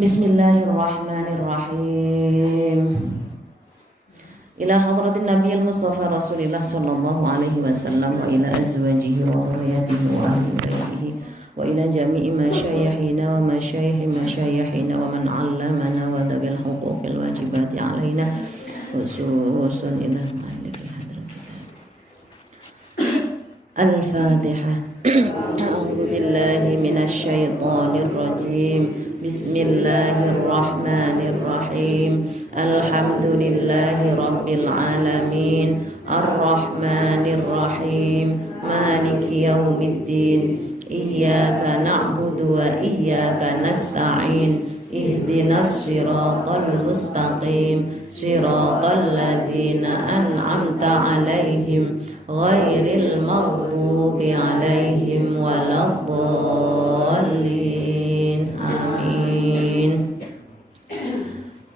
Bismillahirrahmanirrahim. Ila hadratin Nabiyil Mustafa Rasulillah sallallahu alaihi wasallam wa ila azwajihi wa dhurriyyatihi wa ahli baitihi wa ila jami'i masyayikhina wa masyayikhina wa man 'allamana wa dhabil huquqil wajibati 'alaina khususan ila malik Al-Fatihah. A'udzu billahi minasy syaithanir rajim. Bismillahirrahmanirrahim. Alhamdulillahi rabbil alamin. Arrahmanirrahim. Maliki yaumiddin. Iyyaka na'budu wa iyyaka nasta'in. Ihdinas siratal mustaqim. Siratal ladzina an'amta 'alaihim ghairil maghdubi 'alaihim waladdallin. Amin.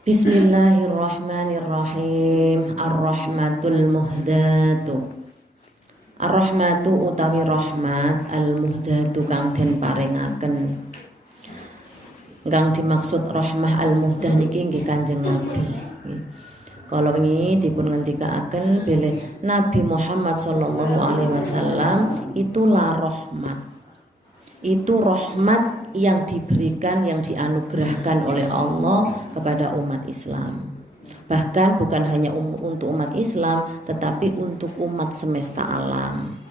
Bismillahirrahmanirrahim. Ar-rahmatul muhdatu. Ar-rahmatu utawi rahmat, al-muhdatu kang den paringaken. Kang dimaksud rahmah al-muhdah niki nggih Kanjeng Nabi. Kalau ini dipun ngendikaaken bilih Nabi Muhammad sallallahu alaihi wasallam itulah rahmat. Itu rahmat yang diberikan, yang dianugerahkan oleh Allah kepada umat Islam. Bahkan bukan hanya untuk umat Islam, tetapi untuk umat semesta alam.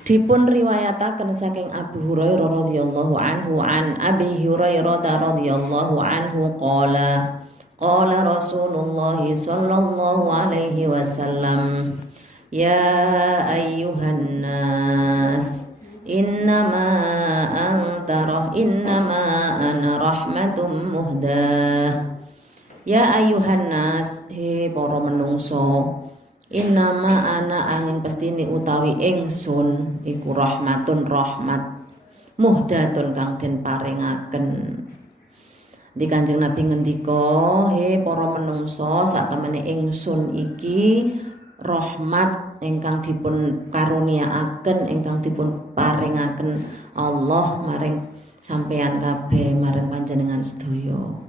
Dipun riwayataken saking Abu Hurairah radhiyallahu anhu an Abi Hurairah radhiyallahu anhu qala Rasulullah sallallahu alaihi wasallam ya ayyuhan nas innama ana rahmatum muhdah. Ya ayyuhan nas, he para menungso, innama ana angin pestine utawi ingsun iku rahmatun rahmat muhdatun kang den paringaken. Di Kanjeng Nabi ngendika, he para menungso satemene ingsun iki rahmat ingkang dipun karuniaaken, ingkang dipun paringaken Allah maring sampeyan kabeh, maring panjenengan sedaya.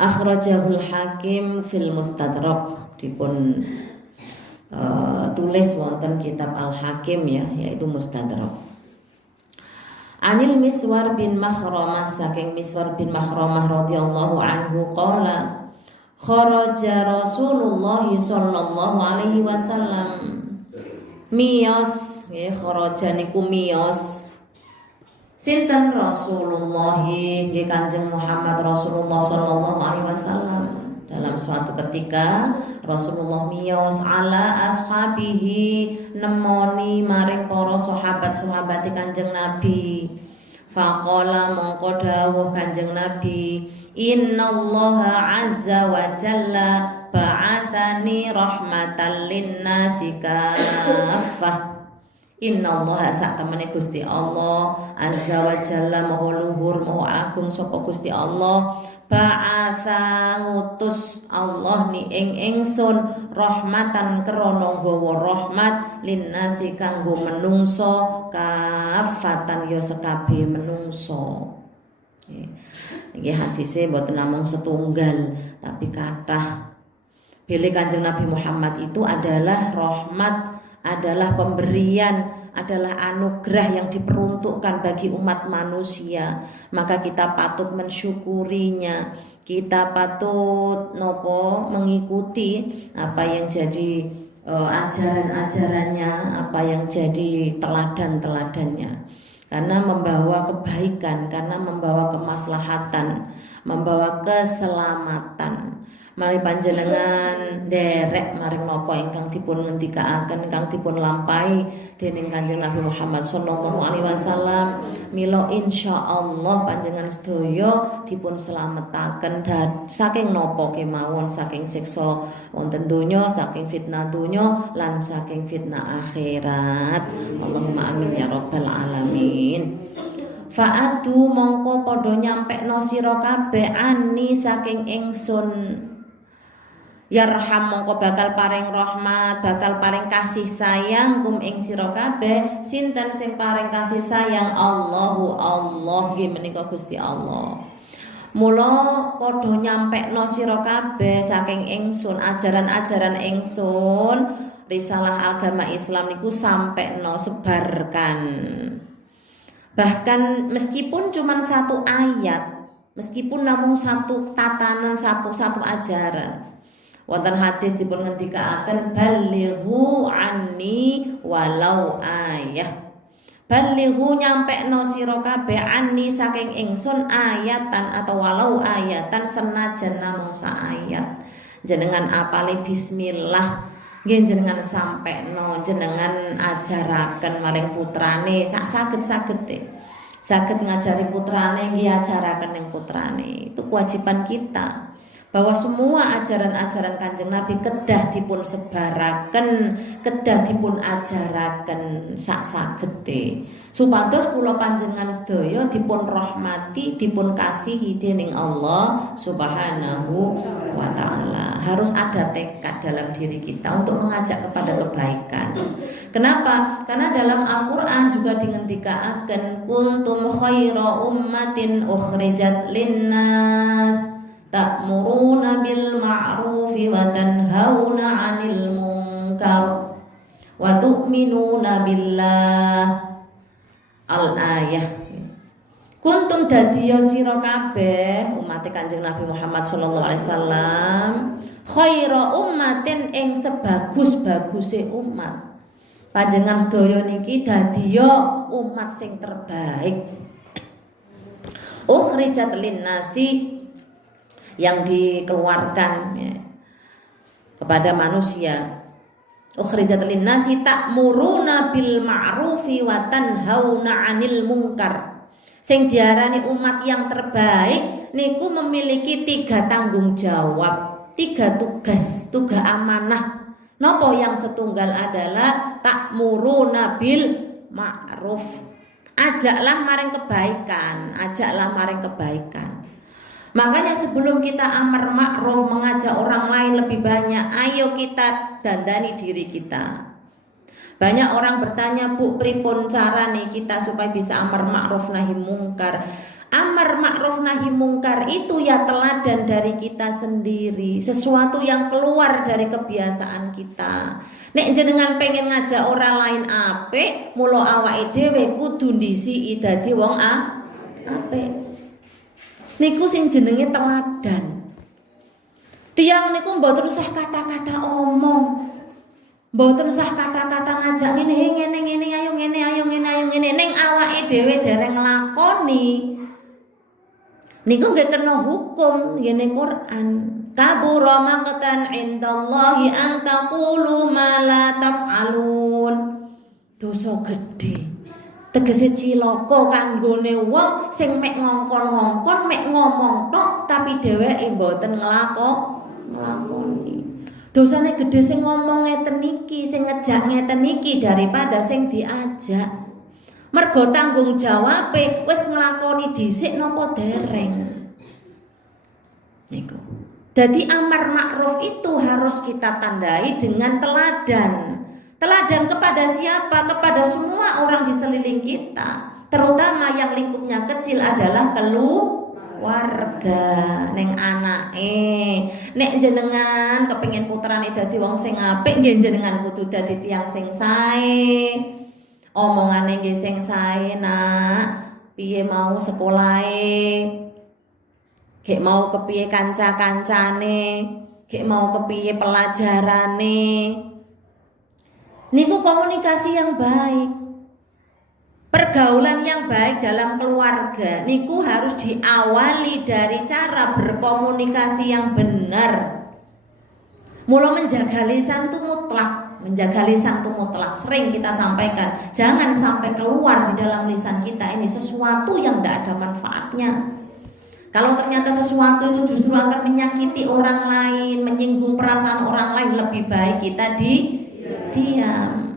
Akhrajahul Hakim fil Mustadrak, dipun tulis wonten kitab Al-Hakim ya, yaitu Mustadrak. Anil Miswar bin Makhramah, saking Miswar bin Makhramah radhiyallahu anhu qala kharaja Rasulullah sallallahu alaihi wasallam miyos, nggih kharaja niku miyos sinten Rasulullah nggih Kanjeng Muhammad Rasulullah sallallahu alaihi wasallam. Dalam suatu ketika Rasulullah miyos ala ashabihi, nemoni maring para sahabat-sahabat Kanjeng Nabi. Faqala mongko dawuh Kanjeng Nabi, innallaha azza wa jalla ba'athani rahmatan linnasi kaffah. Innallaha sak temene Gusti Allah azza wa jalla maha luhur maha agung sapa Gusti Allah, ba'atha ngutus Allah ni ingsun rahmatan krana nggawa rahmat linnasi kanggo menungso kafatan ya sekabeh menungso. Nggih hadise mboten namung setunggal tapi kathah. Bilih Kanjeng Nabi Muhammad itu adalah rahmat, adalah pemberian, adalah anugerah yang diperuntukkan bagi umat manusia. Maka kita patut mensyukurinya. Kita patut mengikuti apa yang jadi ajaran-ajarannya, apa yang jadi teladan-teladannya. Karena membawa kebaikan, karena membawa kemaslahatan, membawa keselamatan. Mari panjenengan derek maring napa ingkang dipun ngendikaaken, ingkang dipun lampahi dening Kanjeng Nabi Muhammad sallallahu alaihi wasallam, mila insyaallah panjenengan sedaya dipun slametaken saking napa kemawon, saking siksa wonten donya, saking fitnah donya lan saking fitnah akhirat. Allahumma amin ya rabbal alamin. Fa'atu mongko padha nyampekno sira kabeh ani saking ingsun. Yarham mongko bakal paring rahmat, bakal paring kasih sayang kum ing sira kabeh. Sinten sing paring kasih sayang? Allahu Allah, nggih menika Gusti Allah. Mula padha nyampekno sira kabeh saking ingsun ajaran-ajaran ingsun, risalah agama Islam niku sampekno, sebarkan. Bahkan meskipun cuma satu ayat, meskipun namung satu tatanan, satu ajaran. Wonten hadis dipun ngendikaaken balighu anni walau ayah. Balighu nyampekno sira kabeh anni saking ingsun ayatan atau walau ayatan senajan namung sa ayat. Jenengan apale bismillah, nggih jenengan sampekno, jenengan ajaraken maring putrane sak saged-sagede. Saged ngajari putrane nggih ajaraken ning putrane. Itu kewajiban kita. Bahwa semua ajaran-ajaran Kanjeng Nabi kedah dipun sebaraken, kedah dipun ajaraken sak sagede. Supados kula panjenengan sedaya dipun rahmati, dipun kasihi dening Allah Subhanahu wa taala. Harus ada tekad dalam diri kita untuk mengajak kepada kebaikan. Kenapa? Karena dalam Al-Qur'an juga dingendikaaken kuntum khaira ummatin ukhrijat linnas ta'muruna bil ma'rufi wa tanhauna 'anil munkar wa tu'minuna billah. Al-ayah. Kuntum dadiya sira kabeh umat Kanjeng Nabi Muhammad sallallahu alaihi wasallam khaira ummatin ing sebagus-baguse umat. Panjenengan sedaya niki dadiya umat sing terbaik. Ukhrijat linnasi, yang dikeluarkan ya, kepada manusia. Ukhrijat linnasi ta'muruna bil ma'rufi wa tanhauna 'anil munkar. Sing diarani umat yang terbaik niku memiliki 3 tanggung jawab, 3 tugas amanah. Napa yang setunggal adalah ta'muruna bil ma'ruf. Ajaklah maring kebaikan, ajaklah maring kebaikan. Makanya sebelum kita amar ma'ruf, mengajak orang lain lebih banyak, ayo kita dandani diri kita. Banyak orang bertanya, Bu, pripun carane kita supaya bisa amar ma'ruf nahi mungkar? Amar ma'ruf nahi mungkar itu ya teladan dari kita sendiri, sesuatu yang keluar dari kebiasaan kita. Nek jenengan pengen ngajak orang lain apik, mula awake dhewe kudu ndisi dadi wong apik. Niku sing jenenge teladan. Tiang niku mboten usah kata-kata omong. Mboten usah kata-kata ngajak ngene ayo ngene. Ning awake dhewe dereng nglakoni. Niku nggih kena hukum ngene Quran. Kabura maqtan indallahi an taqulu ma la taf'alun. Dosa gedhe. Tegese cilaka kanggone wong sing mek ngongkon-ngongkon, mek ngomong tok tapi dheweke mboten nglakoni. Dosane gedhe sing ngomong ngeten iki, sing ngejak ngeten iki daripada sing diajak. Mergo tanggung jawabe wis nglakoni dhisik napa dereng. Niku. Jadi amar ma'ruf itu harus kita tandai dengan teladan. Teladan kepada siapa? Kepada semua orang di sekeliling kita. Terutama yang lingkupnya kecil adalah keluarga, neng anake. Nek jenengan kepengin putrane dadi wong sing apik, nggih jenengan kudu dadi tiyang sing sae. Omongane nggih sing sae, Nak. Piye mau sekolahe? Gek mau kepiye kanca-kancane? Gek mau kepiye pelajarane? Niku komunikasi yang baik, pergaulan yang baik dalam keluarga niku harus diawali dari cara berkomunikasi yang benar. Mula menjaga lisan itu mutlak, sering kita sampaikan. Jangan sampai keluar di dalam lisan kita ini sesuatu yang tidak ada manfaatnya. Kalau ternyata sesuatu itu justru akan menyakiti orang lain, menyinggung perasaan orang lain, lebih baik kita diam.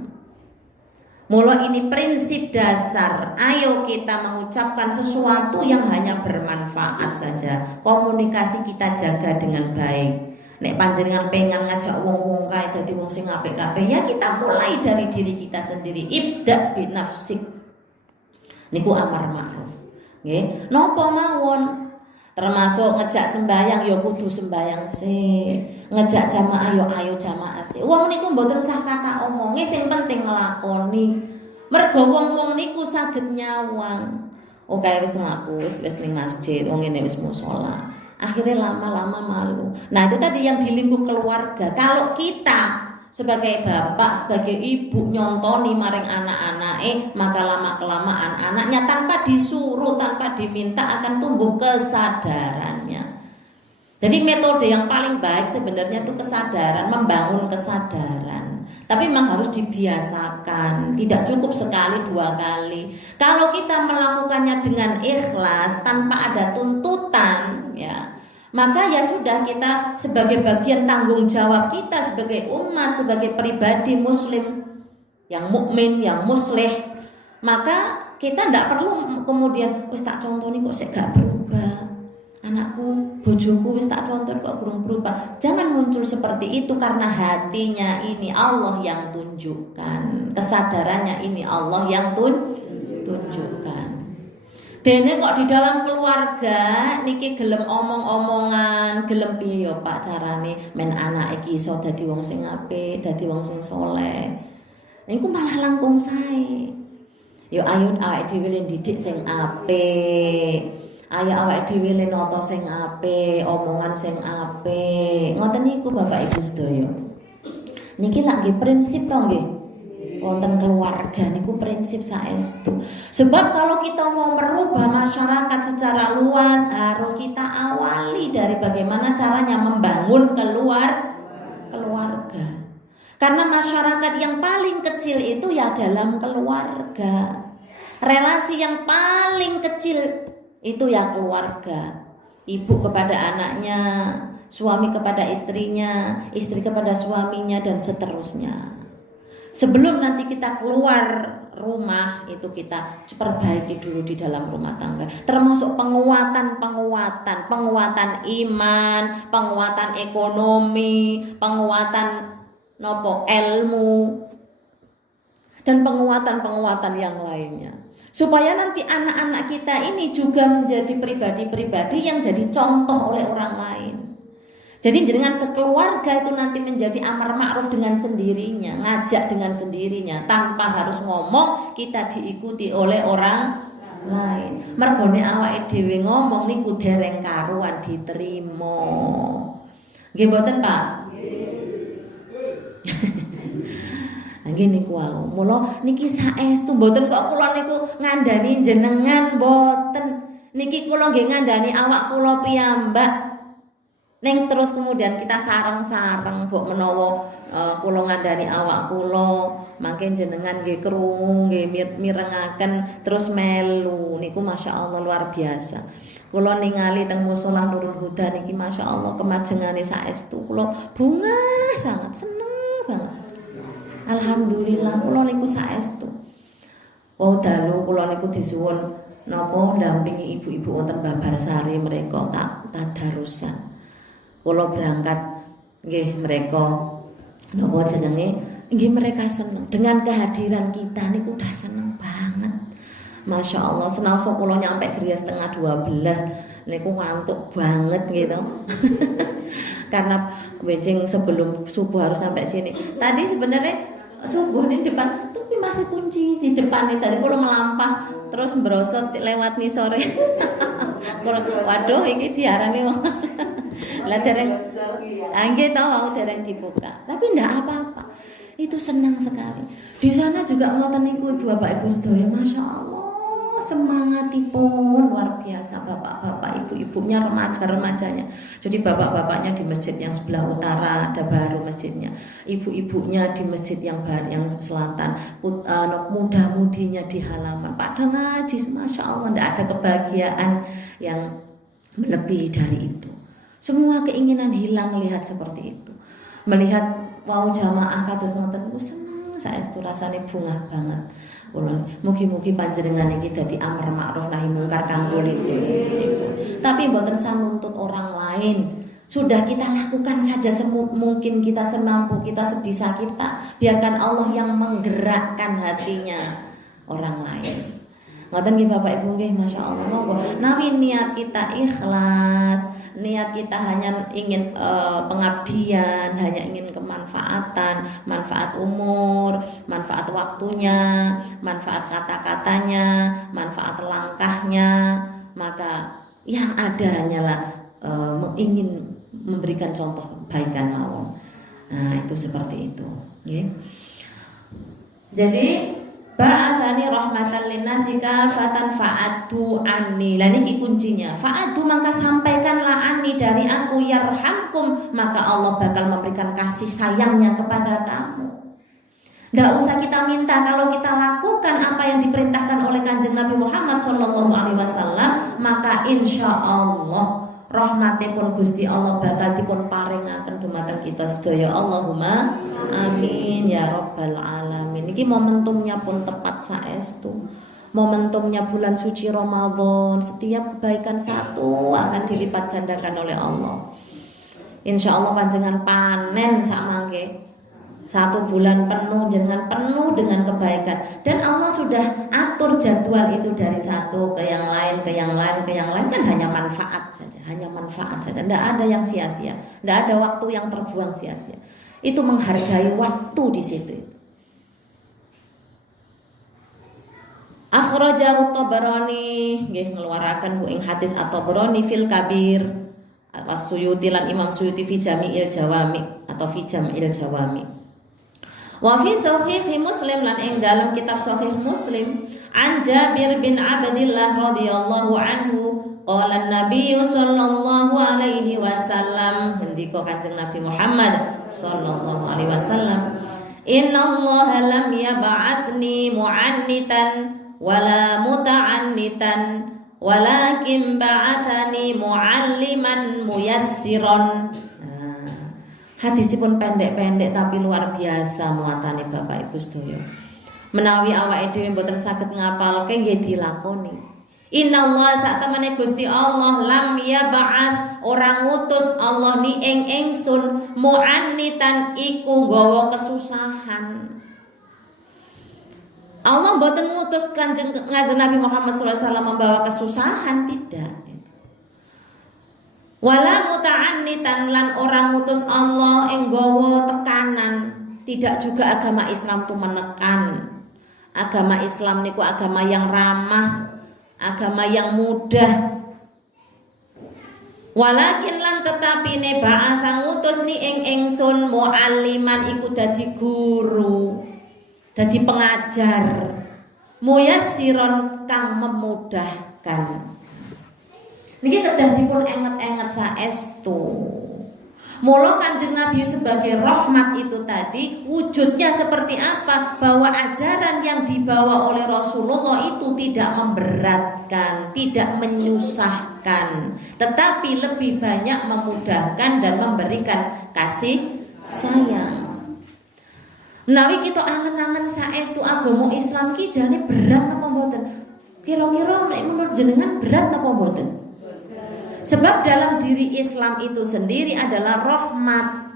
Mula ini prinsip dasar. Ayo kita mengucapkan sesuatu yang hanya bermanfaat saja. Komunikasi kita jaga dengan baik. Nek panjenengan pengen ngajak wong-wong kae dadi wong sing apik-apik, ya kita mulai dari diri kita sendiri. Ibda binafsik. Niku amar ma'ruf. Nggih, napa mawon? Termasuk ngejak sembayang ya kudu sembayang sih. Ngejak jamaah ya ayo jamaah sih. Wong niku mboten usah kata omonge, sing penting nglakoni. Mergo wong-wong niku saged nyawang. Oke wis mlaku, wis ning masjid, wong ngene wis musala. Akhirnya lama-lama malu. Nah, itu tadi yang di lingkup keluarga. Kalau kita sebagai bapak, sebagai ibu nyontoni maring anak-anake, maka lama-kelamaan anaknya tanpa disuruh, tanpa diminta akan tumbuh kesadarannya. Jadi metode yang paling baik sebenarnya itu kesadaran, membangun kesadaran. Tapi memang harus dibiasakan, tidak cukup sekali, 2 kali. Kalau kita melakukannya dengan ikhlas, tanpa ada tuntutan, ya, maka ya sudah, kita sebagai bagian tanggung jawab kita sebagai umat, sebagai pribadi muslim yang mukmin, yang muslih, maka kita tidak perlu kemudian wis tak contoni kok sik gak berubah. Anakku, bojoku wis tak contoh kok kurang berubah. Jangan muncul seperti itu, karena hatinya ini Allah yang tunjukkan, kesadarannya ini Allah yang tunjukkan. Dene kok di dalam keluarga niki gelem omong-omongan, gelem piye ya Pak carane men anak iki iso dadi wong sing apik, dadi wong sing saleh. Niku malah langkung sae. Yo ayo awake dhewe ndidik sing apik. Ayo awake dhewe nata sing apik, omongan sing apik. Ngoten niku Bapak Ibu sedaya. Niki lak nggih prinsip to nggih. Wonten keluarga niku prinsip saestu. Sebab kalau kita mau merubah masyarakat secara luas, harus kita awali dari bagaimana caranya membangun keluarga. Karena masyarakat yang paling kecil itu ya dalam keluarga. Relasi yang paling kecil itu ya keluarga. Ibu kepada anaknya, suami kepada istrinya, istri kepada suaminya, dan seterusnya. Sebelum nanti kita keluar rumah, itu kita perbaiki dulu di dalam rumah tangga. Termasuk penguatan iman, penguatan ekonomi, penguatan ilmu, dan penguatan yang lainnya. Supaya nanti anak-anak kita ini juga menjadi pribadi-pribadi yang jadi contoh oleh orang lain. Jadi dengan sekeluarga itu nanti menjadi amar ma'ruf dengan sendirinya, ngajak dengan sendirinya, tanpa harus ngomong, kita diikuti oleh orang lain. Mergone awake dhewe ngomong niku dereng karuan diterima. Nggih mboten, Pak? Nggih niku wau. Mula niki saestu mboten kok kula niku ngandani jenengan mboten. Niki kula nggih ngandani awak kula piyambak. Neng terus kemudian kita sareng-sareng mbok menawa kula ngandani awak kula, mangke jenengan nggih krungu, nggih mirengaken terus melu. Niku masyaallah luar biasa. Kula ningali teng musala Nurul Huda niki masyaallah kemajengane saestu. Kula bungah sangat, seneng banget. Alhamdulillah kula niku saestu. Wau dalu kula niku disuwun napa ndampingi ibu-ibu wonten Babarsari mereka tadarusan. Kalau berangkat nggih mereka napa jenenge nggih mereka seneng dengan kehadiran kita niku udah seneng banget. Masya Allah, senaosa kula nyampe geria setengah 12 niku ngantuk banget gitu. Karena bencing sebelum subuh harus sampai sini. Tadi sebenarnya subuh di depan tapi masih kunci di depan nih. Tadi kula melampah terus merosot lewat nih sore. Waduh iki diarani wong. Lah dereng nggih to mau dereng dibuka. Tapi ndak apa-apa. Itu senang sekali. Di sana juga ngoten niku Ibu Bapak Ibu sedaya, Masya Allah semangatipun luar biasa, bapak-bapak, ibu-ibunya, remaja-remajanya. Jadi bapak-bapaknya di masjid yang sebelah utara ada baru masjidnya, ibu-ibunya di masjid yang selatan, muda-mudinya di halaman pada ngaji. Masya Allah, tidak ada kebahagiaan yang melebihi dari itu. Semua keinginan hilang melihat seperti itu, melihat wow jamaah kados ngoten, seneng saestu rasane bungah banget. Mugi-mugi panjenengan iki dadi amar ma'ruf nahi mungkar kanggo itu. Tapi mboten sanuntut orang lain. Sudah kita lakukan saja semungkin kita, semampu kita, sebisa kita. Biarkan Allah yang menggerakkan hatinya orang lain. Ngoten nggih Bapak Ibu nggih, Masya Allah. Monggo nawi niat kita ikhlas, niat kita hanya ingin pengabdian, hanya ingin kemanfaatan, manfaat umur, manfaat waktunya, manfaat kata-katanya, manfaat langkahnya, maka yang ada hanyalah ingin memberikan contoh kebaikan mawon. Nah, itu seperti itu, nggih. Jadi ba'atsani rahmatan linnasi kafatan fa'addu anni. Lah niki kuncinya. Fa'addu, maka sampaikanlah anni dari aku, yarhamkum, maka Allah bakal memberikan kasih sayangnya kepada kamu. Tidak usah kita minta, kalau kita lakukan apa yang diperintahkan oleh Kanjeng Nabi Muhammad SAW, maka insya Allah rahmatipun Gusti Allah bakal dipun paringaken dumateng kita sedaya. Allahumma amin ya rabbal alamin. Niki momentumnya pun tepat saestu. Momentumnya bulan suci Ramadan, setiap kebaikan satu akan dilipat gandakan oleh Allah. Insya Allah panjenengan panen sak mangke. 1 bulan penuh penuh dengan kebaikan, dan Allah sudah atur jadwal itu dari satu ke yang lain, ke yang lain, ke yang lain, kan hanya manfaat saja, tidak ada yang sia-sia, tidak ada waktu yang terbuang sia-sia. Itu menghargai waktu di situ. Akhrajahu Tabarani, nggih ngeluaraken ing hadis At-Tabarani fil Kabir, Was-Suyuti lan Imam Suyuti fi Jami'il Jawami atau fi Jam'il Jawami. Wa fi sahih Muslim lan ing dalam kitab sahih Muslim an Jabir bin Abdillah radhiyallahu anhu qala Nabi sallallahu alaihi wasallam, hendika Kanjeng Nabi Muhammad sallallahu alaihi wasallam, innallaha lam yab'atsni mu'annitan wala muta'annitan walakin ba'atsani mu'alliman muyassiran. Hadisipun pendek-pendek tapi luar biasa muatane Bapak Ibu sedaya. Menawi awake dhewe mboten saged ngapalke nggih dilakoni. Innallaha sak temene Gusti Allah lam yab'ats, orang ngutus Allah ni ing ingsun mu'annitan iku nggawa kesusahan. Allah mboten ngutus Kanjeng Nabi Muhammad SAW membawa kesusahan, tidak. Wala muta'annitan lan orang ngutus Allah ing nggawa tekanan. Tidak juga agama Islam itu menekan. Agama Islam niku agama yang ramah, agama yang mudah. Walakin lan tetapi ne ba'atsa ngutus ni ing ingsun mualliman iku dadi guru, dadi pengajar, muyassiron kang memudahkan. Niki kedah dipun enget-enget saestu. Mula Kanjeng Nabi sebagai rahmat itu tadi wujudnya seperti apa? Bahwa ajaran yang dibawa oleh Rasulullah itu tidak memberatkan, tidak menyusahkan, tetapi lebih banyak memudahkan dan memberikan kasih sayang. Nawi kita angen-angen saestu agama Islam ki jane berat apa mboten? Kira-kira menurut jenengan berat apa mboten? Sebab dalam diri Islam itu sendiri adalah rahmat.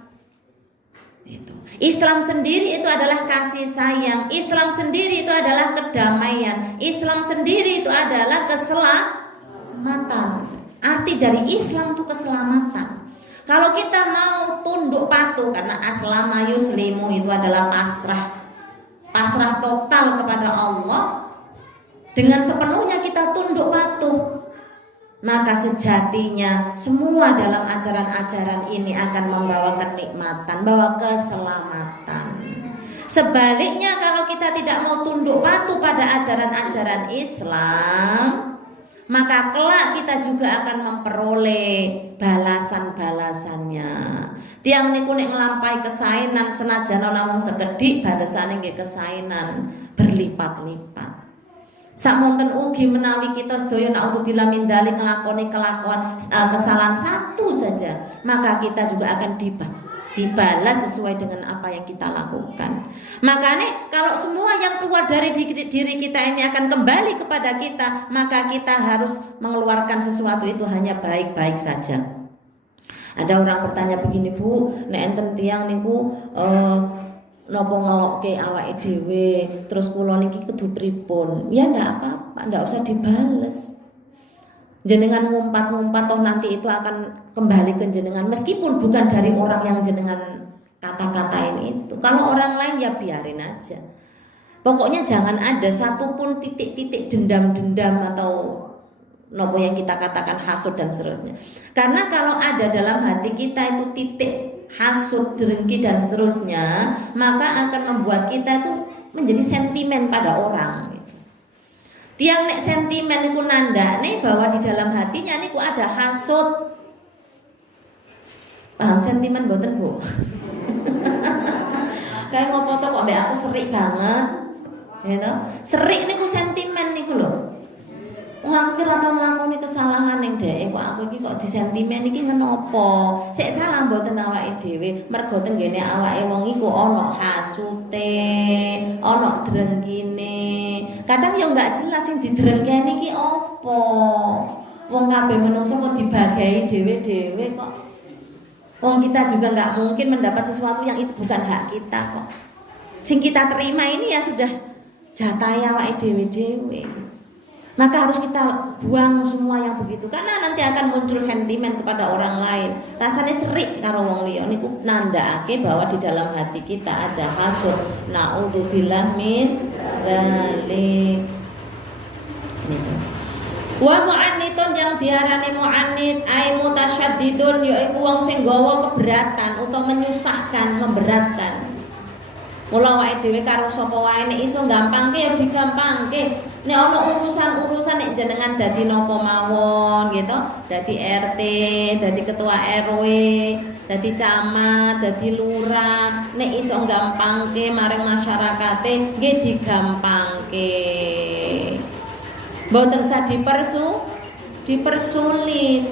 Islam sendiri itu adalah kasih sayang. Islam sendiri itu adalah kedamaian. Islam sendiri itu adalah keselamatan. Arti dari Islam itu keselamatan. Kalau kita mau tunduk patuh, karena aslama yuslimu itu adalah pasrah total kepada Allah, dengan sepenuhnya kita tunduk patuh, maka sejatinya semua dalam ajaran-ajaran ini akan membawa kenikmatan, membawa keselamatan. Sebaliknya kalau kita tidak mau tunduk patuh pada ajaran-ajaran Islam, maka kelak kita juga akan memperoleh balasan-balasannya. Tiang niku nek nglampahi kesainan senajan namung sekedhik, balasane nggih kesainan berlipat-lipat. Samonten ugi menawi kita sedaya naudzubillah min dzalik nglakoni kelakuan kesalahan satu saja, maka kita juga akan dibalas sesuai dengan apa yang kita lakukan. Makanya kalau semua yang keluar dari diri kita ini akan kembali kepada kita, maka kita harus mengeluarkan sesuatu itu hanya baik-baik saja. Ada orang bertanya begini, Bu, nek enten tiyang niku napa ngelokke awake dhewe terus kula niki kudu pripun? Ya ndak apa-apa. apa-apa, ndak usah dibales. Jenengan ngumpat-ngumpat toh nanti itu akan kembali ke jenengan meskipun bukan dari orang yang jenengan kata-katain itu. Kalau orang lain ya biarin aja. Pokoknya jangan ada satupun titik-titik dendam-dendam atau nopo yang kita katakan hasud dan seterusnya. Karena kalau ada dalam hati kita itu titik hasud, dengki dan seterusnya, maka akan membuat kita itu menjadi sentimen pada orang. Tiang nek sentimen niku nandane bahwa di dalam hatinya niku ada hasud. Paham sentimen mboten, Bu? Kayak ngopo to kok mbek aku serik banget. Gitu. Serik niku sentimen niku lho. Wong aku kira tau nglakoni kesalahan ning dhek kok aku iki kok disentimen iki ngenopo? Sik salah mboten awake dhewe, mergo tenggene awake wong iku ana hasute, ana drengkine. Kadang ya enggak jelas sing didrengkeni iki apa. Wong kabeh menungso kok dibagahi dhewe-dhewe kok. Wong kita juga enggak mungkin mendapat sesuatu yang itu bukan hak kita kok. Sing kita terima ini ya sudah jatah awake dhewe-dhewe. Maka harus kita buang semua yang begitu karena nanti akan muncul sentimen kepada orang lain. Rasanya serik karo wong liya niku nandhakake bahwa di dalam hati kita ada hasud. Naudzubillah min dzalik. Wa mu'annitun yang diarani mu'annit ai mutasyaddidun yaiku wong sing nggawa keberatan utawa menyusahkan, memberatkan. Mula wae dhewe karo sapa wae nek iso gampangke ya digampangke. Nek ana urusan-urusan nek jenengan dadi napa mawon gitu, dadi RT, dadi ketua RW, dadi camat, dadi lurah, nek iso gampangke maring masyarakate nggih digampangke. Mboten usah dipersulit.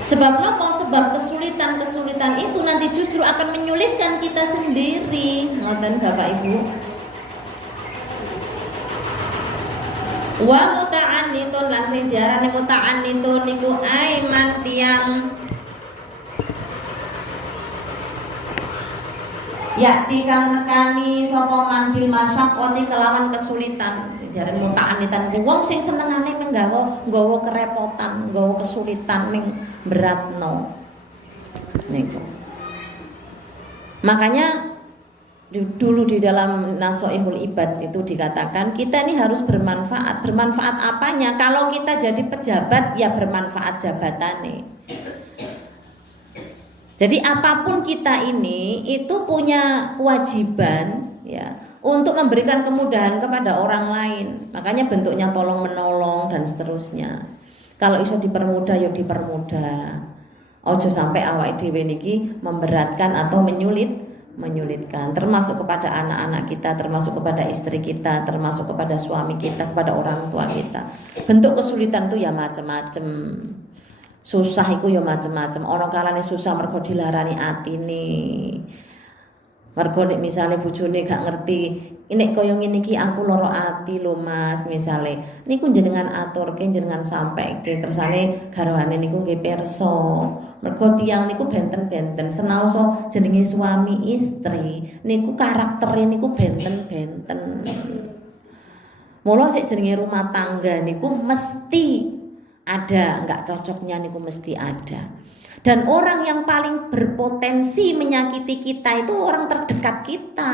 Sebab apa? Sebab kesulitan-kesulitan itu nanti justru akan menyulitkan kita sendiri. Ngoten Bapak Ibu. Wa muta'annitun lan sing diarani muta'annitun niku aiman tiyang yakti kang nekani sapa man bil masyaqqati kelawan kesulitan. Diarani muta'annitan ku wong sing senengane nggawa kerepotan, nggawa kesulitan ning beratno. Niku. Makanya dulu di dalam Nasoihul Ibad itu dikatakan kita ini harus bermanfaat. Bermanfaat apanya? Kalau kita jadi pejabat ya bermanfaat jabatannya. Jadi apapun kita ini itu punya kewajiban ya untuk memberikan kemudahan kepada orang lain. Makanya bentuknya tolong menolong dan seterusnya. Kalau iso dipermudah ya dipermudah. Ojo sampai awake dhewe niki memberatkan atau menyulitkan, termasuk kepada anak-anak kita, termasuk kepada istri kita, termasuk kepada suami kita, kepada orang tua kita. Bentuk kesulitan itu ya macam-macam. Susah iku ya macam-macam. Ana kalane susah mergo dilarani atine. Mergo nek misale bojone gak ngerti, nek kaya ngene iki aku lara ati lho Mas, misale. Niku jenengan aturke, jenengan sampaike kersane garwane niku nggih pirsa. Mergo tiyang niku benten-benten senaosa jenenge suami istri niku karaktere niku benten-benten. Mula sik jenenge rumah tangga niku mesti ada, enggak cocoknya niku mesti ada. Dan orang yang paling berpotensi menyakiti kita itu orang terdekat kita.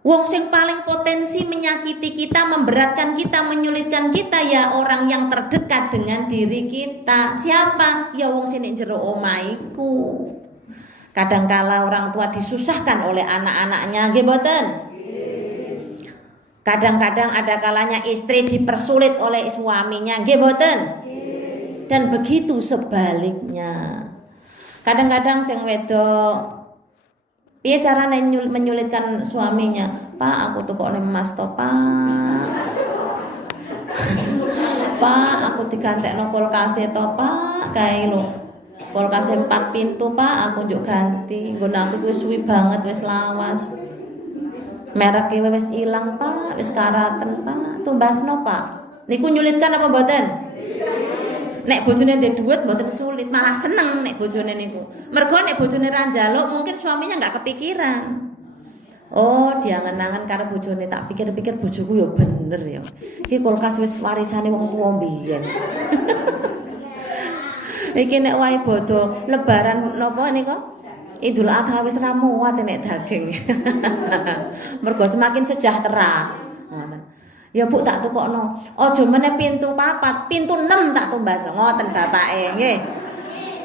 Wong sing paling potensi menyakiti kita, memberatkan kita, menyulitkan kita ya orang yang terdekat dengan diri kita. Siapa? Ya wong sing nek jero omaiku. Kadangkala orang tua disusahkan oleh anak-anaknya, nggih mboten? Kadang-kadang ada kalanya istri dipersulit oleh suaminya, nggih mboten? Dan begitu sebaliknya. Kadang-kadang sing wedok piye carane menyulitkan suaminya? Pak, aku tukokne emas to, Pak. Pak, aku digantekno kulkase to, Pak. Kae lho. Kulkase 4 pintu, Pak, aku njuk ganti. Nggon aku wis suwi banget, wis lawas. Mereke wis ilang, Pak, wis karaten, Pak. Tumbasno, Pak. Niku nyulitkan apa mboten? Nek bojone ndek dhuwit mboten sulit, malah seneng nek bojone niku. Mergo nek bojone ra njaluk mungkin suaminya enggak kepikiran. Oh, diangen-angen karo bojone, tak pikir-pikir bojoku ya bener ya. Iki kulkas wis warisane wong tuwa mbiyen. Iki nek wae bodo lebaran napa nika? Idul Adha wis ra muat nek daging. Mergo semakin sejahtera. Ngoten. Ya Bu tak tukokno. Aja meneh pintu 4, pintu 6 tak tumbas. Ngoten bapake, nggih.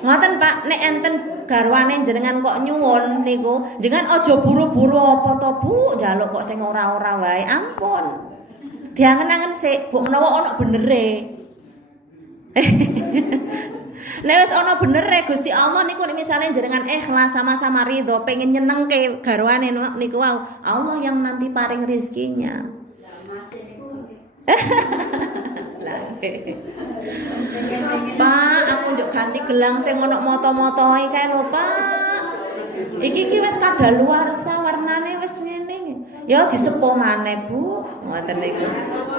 Ngoten Pak, nek enten garwane jenengan kok nyuwun niku, jenengan aja buru-buru apa to Bu, njaluk kok sing ora-ora wae. Ampun. Diangen-angen sik, Bu menawa ana benere. Nek wis ana benere Gusti Allah niku nek misale jenengan ikhlas sama-sama ridho pengen nyenengke garwane niku wau, Allah yang nanti paring rezekinya. Pak, aku njuk ganti gelang sing ono moto-motoe kae lho, Pak. Iki wis kadaluwarsa warnane wis ngene. Ya disepuh maneh, Bu. Ngoten niku.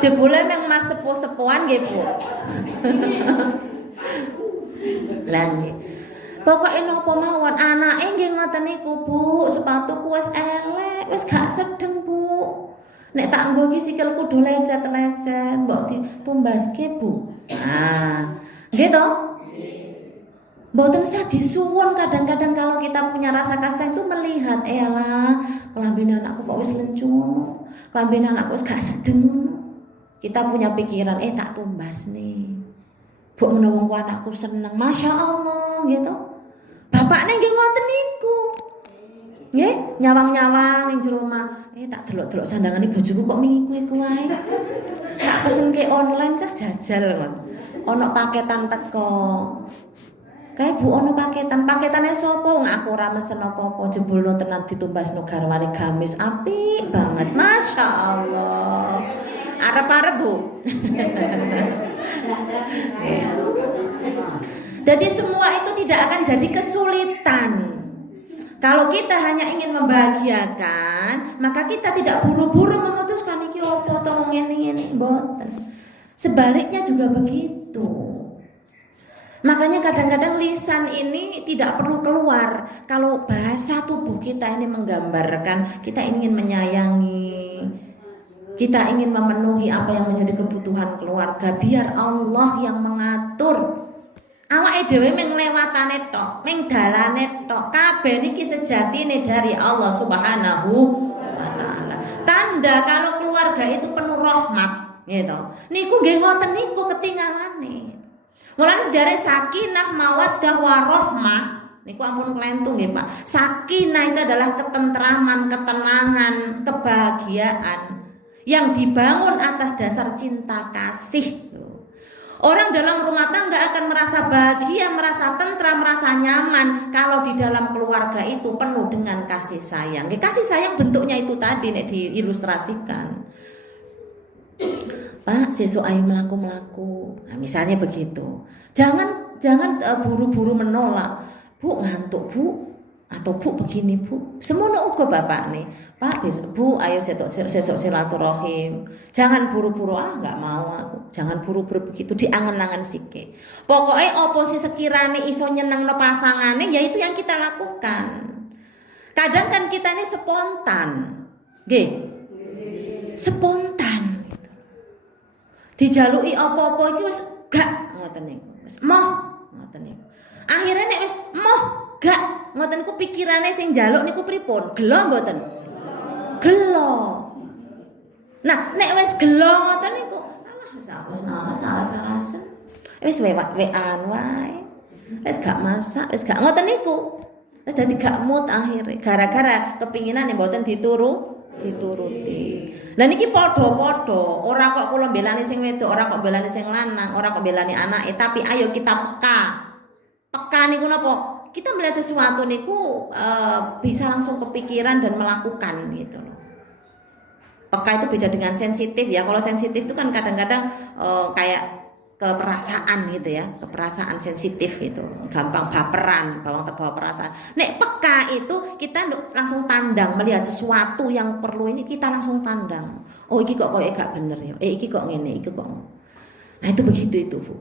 Jebule meng Mas sepuh-sepuhan nggih, Bu. Lah nggih. Pokoke napa mawon anake nggih ngoten niku, Bu. Sepatuku wis elek, wis gak sedeng, Bu. Nek tak nggo iki sikilku do lecet-lecet, mbok ditumbaske, Bu. Nah, nggih to? Mboten usah disuwun kadang-kadang kalau kita punya rasa kasih itu melihat, elah, kelambine anakku kok wis lencu ngono. Kelambine anakku wis gak sedeng ngono. Kita punya pikiran, tak tumbas nih. Mbok menawa anakku seneng, Masya Allah gitu. Bapakne nggih ngoten niku. Nggih, nyawang-nyawang ning jero omah. Tak delok-delok sandangane bojoku kok mingiku wae. Tak pesenke online cah jajal ngono. Ana paketan teko. Kae Bu ana paketane sapa? Wong aku ora mesen apa-apa, jebulno tenan ditumbasno garwane gamis apik banget. Masya Allah. Arep-arep Bu. Jadi semua itu tidak akan jadi kesulitan. Kalau kita hanya ingin membahagiakan, maka kita tidak buru-buru memutuskan iki opo to ngene-ngene mboten. Sebaliknya juga begitu. Makanya kadang-kadang lisan ini tidak perlu keluar. Kalau bahasa tubuh kita ini menggambarkan kita ingin menyayangi, kita ingin memenuhi apa yang menjadi kebutuhan keluarga, biar Allah yang mengatur. Awake dhewe mung lewatane tok, mung dalane tok. Kabeh niki sejatine dari Allah Subhanahu wa taala. Tanda kalau keluarga itu penuh rahmat, gitu. Niku nggih ngoten niku ketinggalane. Mulane sedare sakinah mawaddah warahmah niku ampun kelentung nggih Pak. Sakinah itu adalah ketentraman, ketenangan, kebahagiaan yang dibangun atas dasar cinta kasih. Orang dalam rumah tangga akan merasa bahagia, merasa tentram, merasa nyaman kalau di dalam keluarga itu penuh dengan kasih sayang. Kasih sayang bentuknya itu tadi nek diilustrasikan. Pak, sesuk ayo melaku-melaku. Nah, misalnya begitu. Jangan buru-buru menolak. Bu ngantuk, Bu. Atau Bu begini, Bu. Semono uga bapak nih. Pak, besok Bu ayo sesuk silaturahim. Jangan buru-buru, enggak mau aku. Jangan buru-buru begitu, diangen-angen sike. Pokoknya opo sih sekirane iso nyenengno pasangane, ya itu yang kita lakukan. Kadang kan kita ini spontan. Nggih. Spontan. Dijaluki apa-apa iki wis gak ngoten niku. Wis moh ngoten niku. Akhire nek wis moh gak ngoten niku pikirane sing njaluk niku pripun? Gelo mboten? Gelo. Nah, nek wis gelo ngoten niku, alah wis salah-salasen. Wis wean wae. Wis gak masak, wis gak ngoten niku. Wis dadi gak mood akhire gara-gara kepinginan mboten dituruti. Lah niki padha-padha, ora kok kula mbelani sing wedok, ora kok mbelani sing lanang, ora kok mbelani anake, tapi ayo kita peka. Peka niku napa? Kita melihat sesuatu niku bisa langsung kepikiran dan melakukan gitu loh. Peka itu beda dengan sensitif ya. Kalau sensitif itu kan kadang-kadang kayak keperasaan gitu ya, keperasaan sensitif itu, gampang baperan, bawang terbawa perasaan. Nek peka itu kita langsung tandang, melihat sesuatu yang perlu ini kita langsung tandang. Oh iki kok koyo gak bener ya. Iki kok ngene, iki kok. Nah itu begitu itu Bu.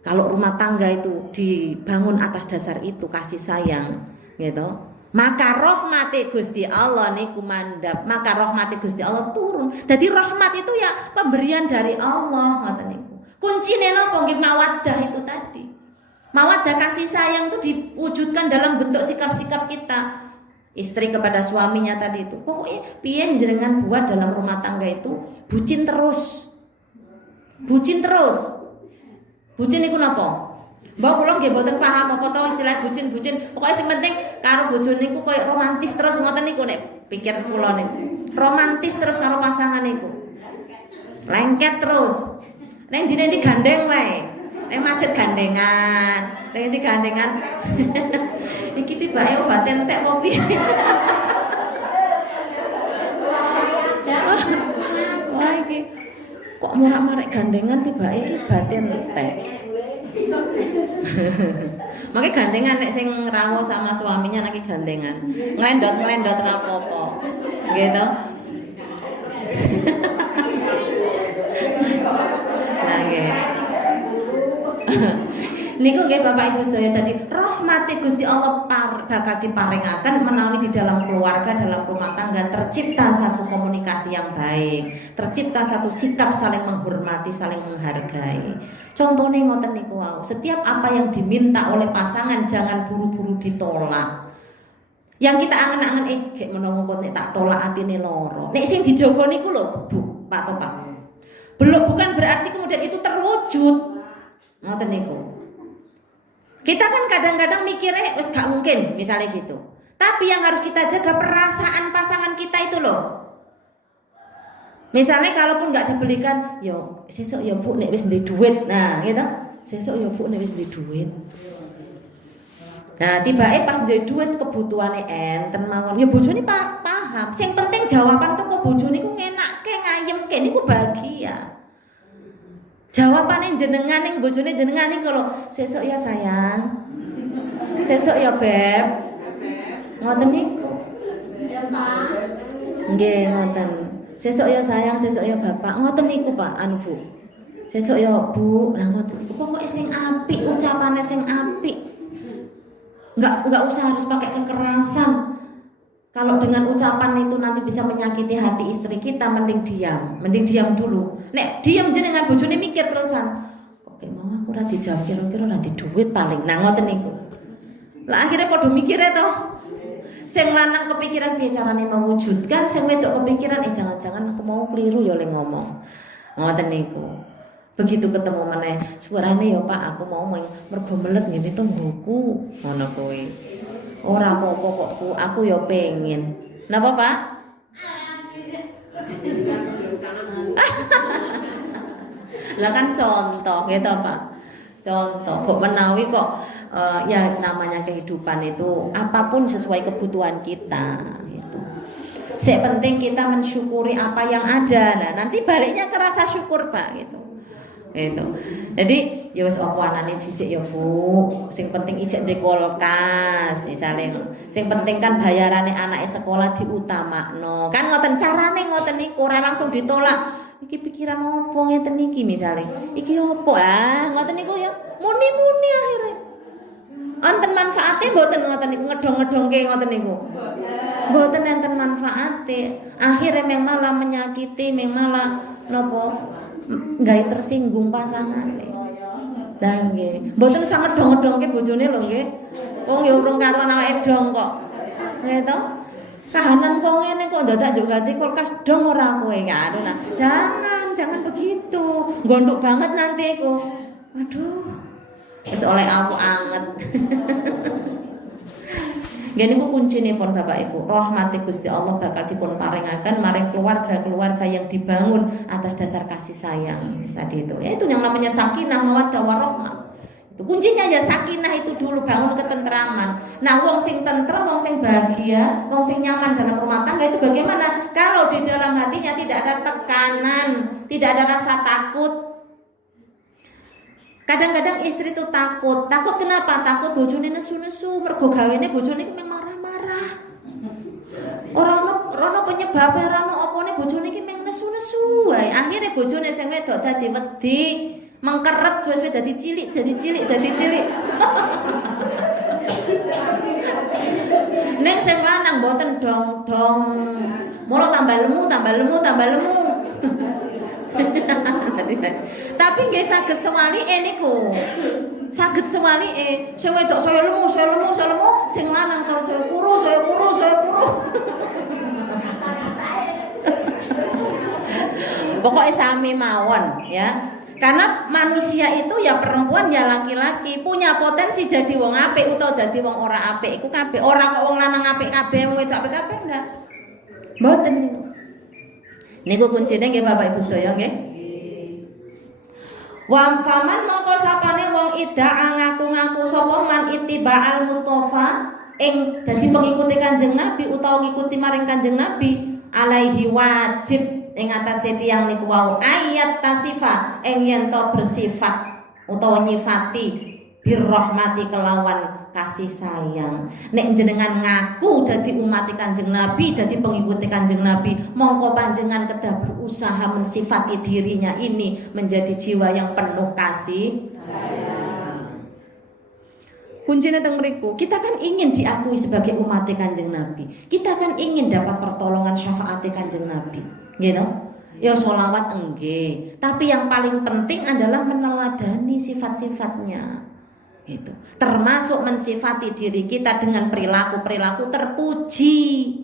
Kalau rumah tangga itu dibangun atas dasar itu kasih sayang, gitu. Maka rahmati Gusti Allah niku mandap, maka rahmati Gusti Allah turun. Jadi rahmat itu ya pemberian dari Allah ngoten niku. Kuncine napa nggih mawaddah itu tadi. Mawaddah kasih sayang itu diwujudkan dalam bentuk sikap-sikap kita. Istri kepada suaminya tadi itu. Pokoknya piye jenengan buat dalam rumah tangga itu bucin terus. Bucin terus. Bucin niku napa? Mbak kula nggih mboten paham apa to istilah bucin-bucin. Pokoke sing penting karo bojone niku koyo romantis terus ngoten niku nek pikir kula niku. Romantis terus karo pasangan niku. Lengket terus. Nek dine gandeng wae. Nek macet gandengan. Nek iki gandengan. Iki tibake obat entek apa piye? Wah iki kok murak-marek gandengan tibake iki batin entek. Makanya gandengan nek sing rawuh sama suaminya nek gandengan. Nglendot ora apa-apa. Gitu. Nah, nggih. Niku nggih Bapak Ibu sedaya tadi rahmati Gusti Allah bakal diparingaken menawi di dalam keluarga, dalam rumah tangga tercipta satu komunikasi yang baik, tercipta satu sikap saling menghormati, saling menghargai. Contohnya ngoten niku wau, setiap apa yang diminta oleh pasangan jangan buru-buru ditolak. Yang kita angen-angen gek menawa kok nek tak tolak atine loro. Nek sing dijogo niku lho, Bu, Pak to Pak. Belum bukan berarti kemudian itu terwujud. Ngoten niku. Kita kan kadang-kadang mikirnya wis gak mungkin misalnya gitu. Tapi yang harus kita jaga perasaan pasangan kita itu loh. Misalnya kalaupun nggak dibelikan, yo sesuk yo Bu nek wis ndek duit. Nah, gitu. Sesuk yo Bu nek wis ndek duit. Nah, tibake pas ndek duit kebutuhane enten mawon. Ya bojone paham. Sing penting jawaban teko bojone ku ngenakke, ngayemke niku bahagia. Jawabane jenengan ning bojone jenengan iki lho, sesuk ya sayang. Sesuk ya Beb. Ngoten niku. Nggih, ngoten. Sesuk ya sayang, sesuk ya Bapak. Ngoten niku Pak, anu Bu. Sesuk ya Bu, lah ngoten niku. Pokoke sing apik, ucapane sing apik. Enggak usah harus pakai kekerasan. Kalau dengan ucapan itu nanti bisa menyakiti hati istri kita, mending diam dulu. Nek diam jenengan bojone mikir terusan. Oke, mau aku ora dijawab kira-kira ora di duit paling. Nah ngoten niku. Lah akhirnya padha mikire toh. Sing lanang kepikiran piye carane mewujudkan, sing wedok kepikiran jangan-jangan aku mau keliru ya oleh ngomong. Ngoten niku. Begitu ketemu meneh, suarane ya Pak, aku mau mergo melet ngene to nggoku. Ngono kuwi. Ora apa-apa kok aku ya pengen. Napa Pak? Lah kan contoh gitu Pak. Contoh kok menawi kok ya namanya kehidupan itu apapun sesuai kebutuhan kita gitu. Sing penting kita mensyukuri apa yang ada. Nah, nanti baliknya ke rasa syukur Pak gitu. Itu. Jadi ya wis apa anane dhisik ya Bu. Sing penting ijek ndek kulkas misale. Sing penting kan bayarane anake sekolah diutamakno. Kan ngoten carane ngoten niku ora langsung ditolak. Iki pikiran opo ngeten iki misale. Iki opo ngoten niku ya. Muni-muni akhire. Anten manfaate mboten ngoten niku ngedong-ngedongke ngoten niku. Mboten enten manfaate. Akhire memang malah menyakiti, memang malah napa gawe tersinggung pasangane. Lah nggih, mboten usah ngedong-ngedongke bojone lho nggih. Wong ya urung karo awake dong kok. Nggih to? Kahanan kok ngene kok dadak yo ganti kulkas dong ora kowe kan. Nah, jangan begitu. Gondok banget nanti iku. Aduh. Wis oleh aku anget. Nggih niku kuncinipun Bapak Ibu, rahmati Gusti Allah bakal dipun paringaken maring keluarga-keluarga yang dibangun atas dasar kasih sayang tadi itu. Ya itu yang namanya sakinah mawaddah warahmah. Itu kuncinya ya sakinah itu dulu, bangun ketentraman. Nah, wong sing tentrem, wong sing bahagia, wong sing nyaman dalam rumah tangga itu bagaimana? Kalau di dalam hatinya tidak ada tekanan, tidak ada rasa takut. Kadang-kadang istri itu takut kenapa? Takut bojone nesu-nesu, mergo gawene bojone iki marah-marah. Ora ono penyebabe, ora ono opone bojone iki mung nesu-nesu wae. Akhire bojone sing wedok dadi wedi, mengkeret suwe-suwe dadi cilik. Ning sing lanang mboten dong-dong. Mula tambah lemu. Tapi nggih saged sewalike niku. Saged sewalike, sing wedok saya lemu, sing lanang tau saya kuru. Pokoknya sami mawon ya. Karena manusia itu ya perempuan ya laki-laki punya potensi jadi wong apik utawa dadi wong ora apik. Iku kabeh ora kok wong lanang apik kabeh, wong wedok apik kabeh enggak. Mboten niku. Niku kuncine nggih Bapak Ibu sedaya nggih. Wa faman mongko sapane wong ida ngaku-ngaku sapa man ittiba'al Mustofa ing dadi mengikuti Kanjeng Nabi utawa ngikuti maring Kanjeng Nabi alaihi wajib ing atase tiyang niku wau ayat tasifa ing yen to bersifat utawa nyifati birrahmati kelawan kasih sayang. Nek jenengan ngaku dadi umat Kanjeng Nabi, dadi pengikuti Kanjeng Nabi, mongko panjenengan kedah berusaha mensifati dirinya ini menjadi jiwa yang penuh kasih sayang. Kuncinya teng mriku, kita kan ingin diakui sebagai umat Kanjeng Nabi. Kita kan ingin dapat pertolongan syafaat Kanjeng Nabi, gitu. Ya sholawat enggak, tapi yang paling penting adalah meneladani sifat-sifatnya. Itu termasuk mensifati diri kita dengan perilaku-perilaku terpuji,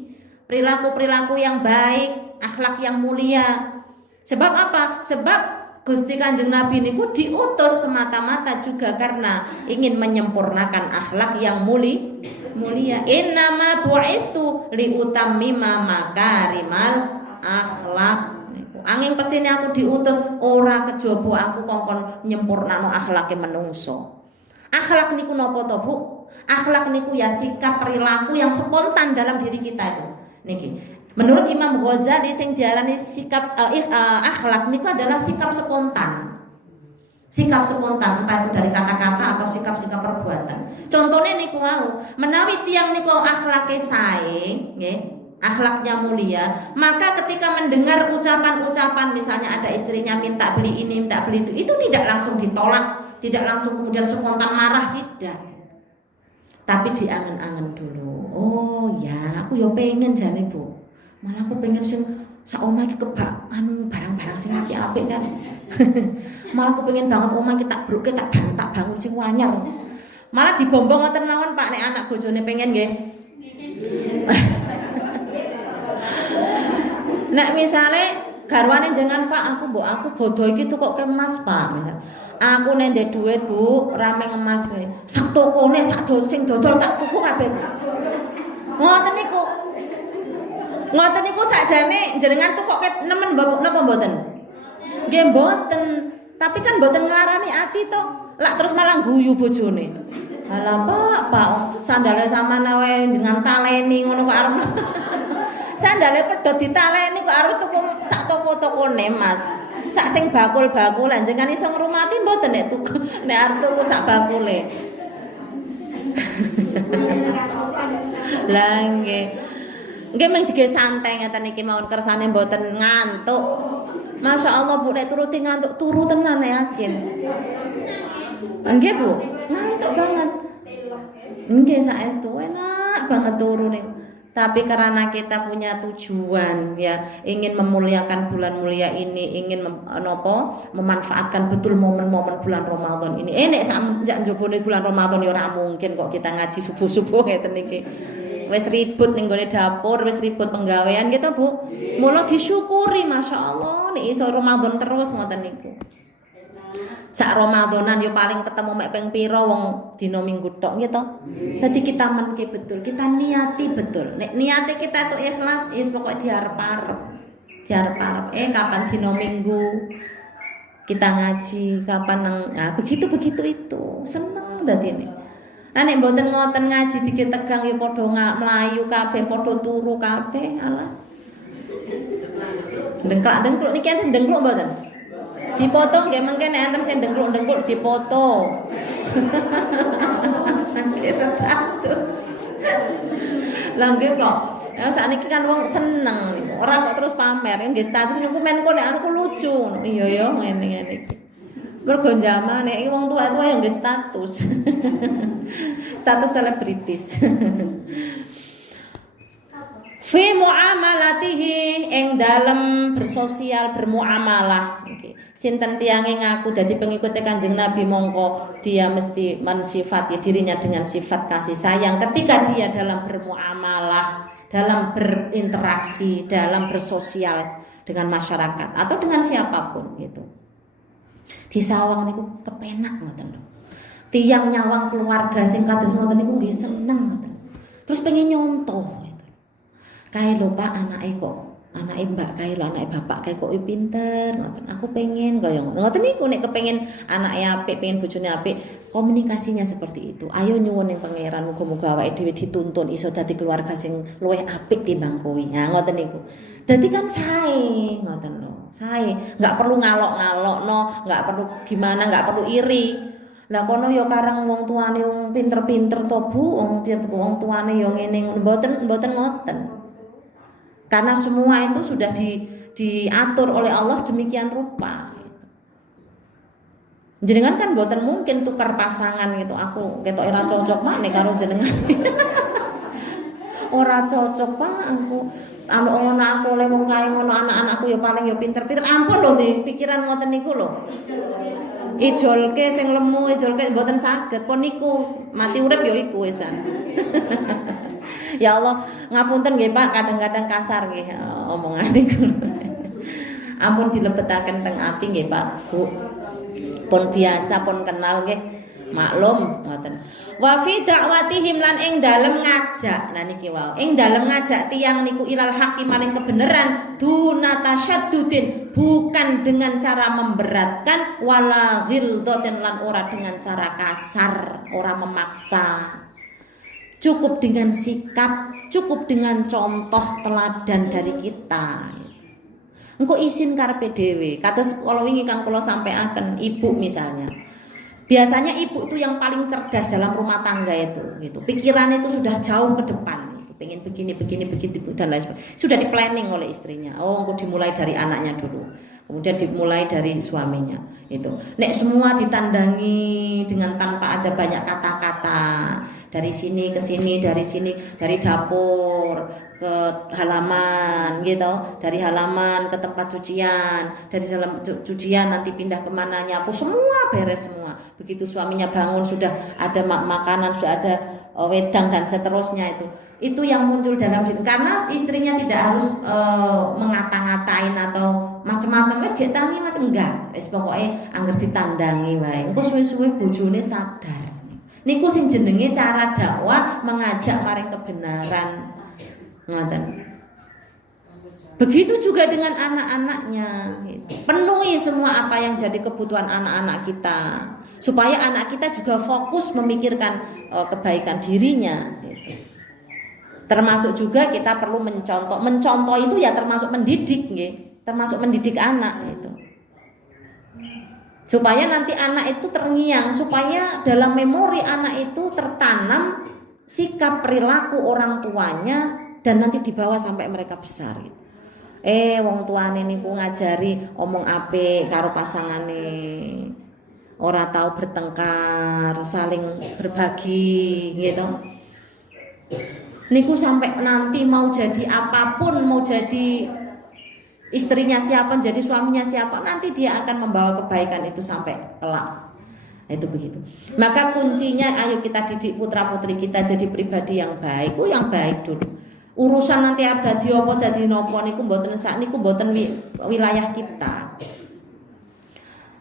perilaku-perilaku yang baik, akhlak yang mulia. Sebab apa? Sebab Gusti Kanjeng Nabi niku diutus semata-mata juga karena ingin menyempurnakan akhlak yang mulia. Innama bu'itsu liutammima makarimal akhlak. Angin pestine aku diutus ora kejaba aku kongkon nyempurnakno akhlake menungso. Akhlak niku napa to, Bu? Akhlak niku ya sikap perilaku yang spontan dalam diri kita itu. Niki. Menurut Imam Ghazali sing diarani sikap akhlak niku adalah sikap spontan. Sikap spontan entah itu dari kata-kata atau sikap-sikap perbuatan. Contohnya niku mau, menawi tiyang niku akhlake sae, nggih, akhlaknya mulia, maka ketika mendengar ucapan-ucapan misalnya ada istrinya minta beli ini, minta beli itu tidak langsung ditolak. Tidak langsung kemudian spontan marah, tidak. Tapi diangen-angen dulu. Oh ya, aku ya pengen jane Bu. Malah aku pengen sing sak omah iki kebak barang-barang sing apik-apik kan. Malah aku pengen banget omah iki tak bruke tak bantak bangun sing anyar. Malah dibombong ngoten mawon Pak nek anak bojone pengen nggih. Nek misale garwane jangan Pak aku bodoh iki tuh kok kemas Pak misal. Aku nek ndek dhuwit Bu, rame ngemas kowe. Sak tokone sak sing dodol tak tuku kabeh. Ngoten niku sakjane jenengan tuh kok nemen napa mboten? Nggih mboten. Tapi kan mboten nglarani ati to. Lak terus malah guyu bojone. Halah Pak, sandale sampean wae jenengan taleni ngono kok arep. Sandale pedhot ditaleni kok arep tuku sak toko-tokone Mas. Sak sing bakul-bakulan jenengan iso ngrumati mboten nek tuku nek arep tuku sak bakule. Lah nggih. Nggih mung dige santai ngeten iki mawon kersane mboten ngantuk. Masyaallah Bu nek turuti ngantuk turu tenan yakin. Nggih Bu, ngantuk banget. Nggih saestu enak banget turu niku. Tapi karena kita punya tujuan ya, ingin memuliakan bulan mulia ini, ingin memanfaatkan betul momen-momen bulan Ramadan ini. Nek sak njabone bulan Ramadan ya ora mungkin kok kita ngaji subuh-subuh ngeten iki. Wis ribut ning gone dapur, wis ribut penggawean gitu Bu. Mula disyukuri masyaallah nek iso Ramadan terus ngoten niku. Sak Ramadanan yo paling ketemu mek ping pira wong dina Minggu tok nggih to. Dadi kita menke betul, kita niati betul. Nek niate kita itu ikhlas, is pokoke diarep-arep. Diarep-arep kapan dina Minggu kita ngaji, kapan nang begitu-begitu itu. Seneng dadine. Nah nek mboten ngoten ngaji dikit tegang yo padha mlayu kabeh, padha turu kabeh, alah. Dengklak-dengkluk niki enten dengkluk mboten? Dipoto nggih mengke nek enten sing dengkluk-dengkluk dipoto. Nggih status. Lah nggih kok. Ya sakniki kan wong seneng niku. Ora kok terus pamer nggih status niku men kok nek aku lucu. Iya ya ngene-ngene iki. Mergo jamane iki wong tua-tua yang nggih status. Status selebritis. Fi muamalatihi ing dalem bersosial bermuamalah. Sinten tiange ngaku dadi pengikut Kanjeng Nabi mongko dia mesti mensifati dirinya dengan sifat kasih sayang ketika dia dalam bermuamalah, dalam berinteraksi, dalam bersosial dengan masyarakat atau dengan siapapun gitu. Di sawang niku kepenak ngoten lho. Tiang nyawang keluarga sing kados ngoten niku nggih seneng ngoten. Terus pengen nyontoh. Kae lho Pak anake Mbak kae lho anake bapak kae kok pinter ngoten. Aku pengen kaya ngoten niku nek kepengin anake apik, pengen bojone apik, komunikasinya seperti itu. Ayo nyuwun ning pangeran muga-muga awake dhewe dituntun iso dadi keluarga sing luwih apik timbang kowe. Nah ngoten niku. Dadi kan sae ngoten lho. Sae, enggak perlu ngalok-ngalokno, enggak perlu gimana, enggak perlu iri. Lah kono ya karang wong tuane wong pinter-pinter to Bu, wong tuane ya ngene mboten ngoten. Karena semua itu sudah diatur oleh Allah sedemikian rupa. Jenengan kan mboten mungkin tukar pasangan gitu. Aku ketok ora cocok Pak nek karo jenengan. Ora cocok Pak aku. Anu ngono aku oleh wong kae ngono anak-anakku ya paling ya pinter-pinter. Ampun lho di pikiran ngoten niku lho. Ijolke sing lemu, ijolke mboten saged. Pun niku mati urip ya iku wisan. Ya Allah, ngapunten nggih Pak, kadang-kadang kasar nggih omongane kula. Ampun dilebetaken teng ati nggih Pak, Bu. Pun biasa pun kenal nggih. Maklum ngoten. Wa fi da'watihim lan ing dalem ngajak. Nah niki wae. Ing dalem ngajak tiyang niku ilal haqi maring kebenaran duna tasyaddudin, bukan dengan cara memberatkan wala ghildatin lan ora dengan cara kasar, ora memaksa. Cukup dengan sikap, cukup dengan contoh teladan dari kita. Engko isin karepe dhewe. Kados kala wingi kang kula sampeaken ibu misalnya. Biasanya ibu itu yang paling cerdas dalam rumah tangga itu gitu. Pikirannya itu sudah jauh ke depan gitu. Pengen begini dan lain sebagainya. Sudah di-planning oleh istrinya. Oh, engko dimulai dari anaknya dulu. Kemudian dimulai dari suaminya itu. Nek semua ditandangi dengan tanpa ada banyak kata-kata. Dari sini ke sini, dari dapur ke halaman gitu, dari halaman ke tempat cucian, dari dalam cucian nanti pindah kemana nyapu, semua beres semua. Begitu suaminya bangun sudah ada makanan, sudah ada wedang dan seterusnya itu yang muncul dalam diri. Karena istrinya tidak harus mengata-ngatain atau macam-macam, wis gak tangi macam enggak, wis pokoknya angger ditandangi wae. Engko suwe-suwe bojone sadar. Niku sing jenenge cara dakwah mengajak maring kebenaran. Ngoten. Begitu juga dengan anak-anaknya gitu. Penuhi semua apa yang jadi kebutuhan anak-anak kita supaya anak kita juga fokus memikirkan kebaikan dirinya gitu. Termasuk juga kita perlu mencontoh. Mencontoh itu ya termasuk mendidik nggih, termasuk mendidik anak itu. Supaya nanti anak itu terngiang, supaya dalam memori anak itu tertanam sikap perilaku orang tuanya dan nanti dibawa sampai mereka besar gitu. Wong tuane niku ngajari omong apik karo pasangane. Ora tahu bertengkar, saling berbagi gitu. Niku sampai nanti mau jadi apapun, mau jadi istrinya siapa, jadi suaminya siapa, nanti dia akan membawa kebaikan itu sampai kelak. Itu begitu. Maka kuncinya ayo kita didik putra-putri kita jadi pribadi yang baik. Yang baik dulu. Urusan nanti ada diopo dadi nopo niku mboten sakniku mboten wilayah kita.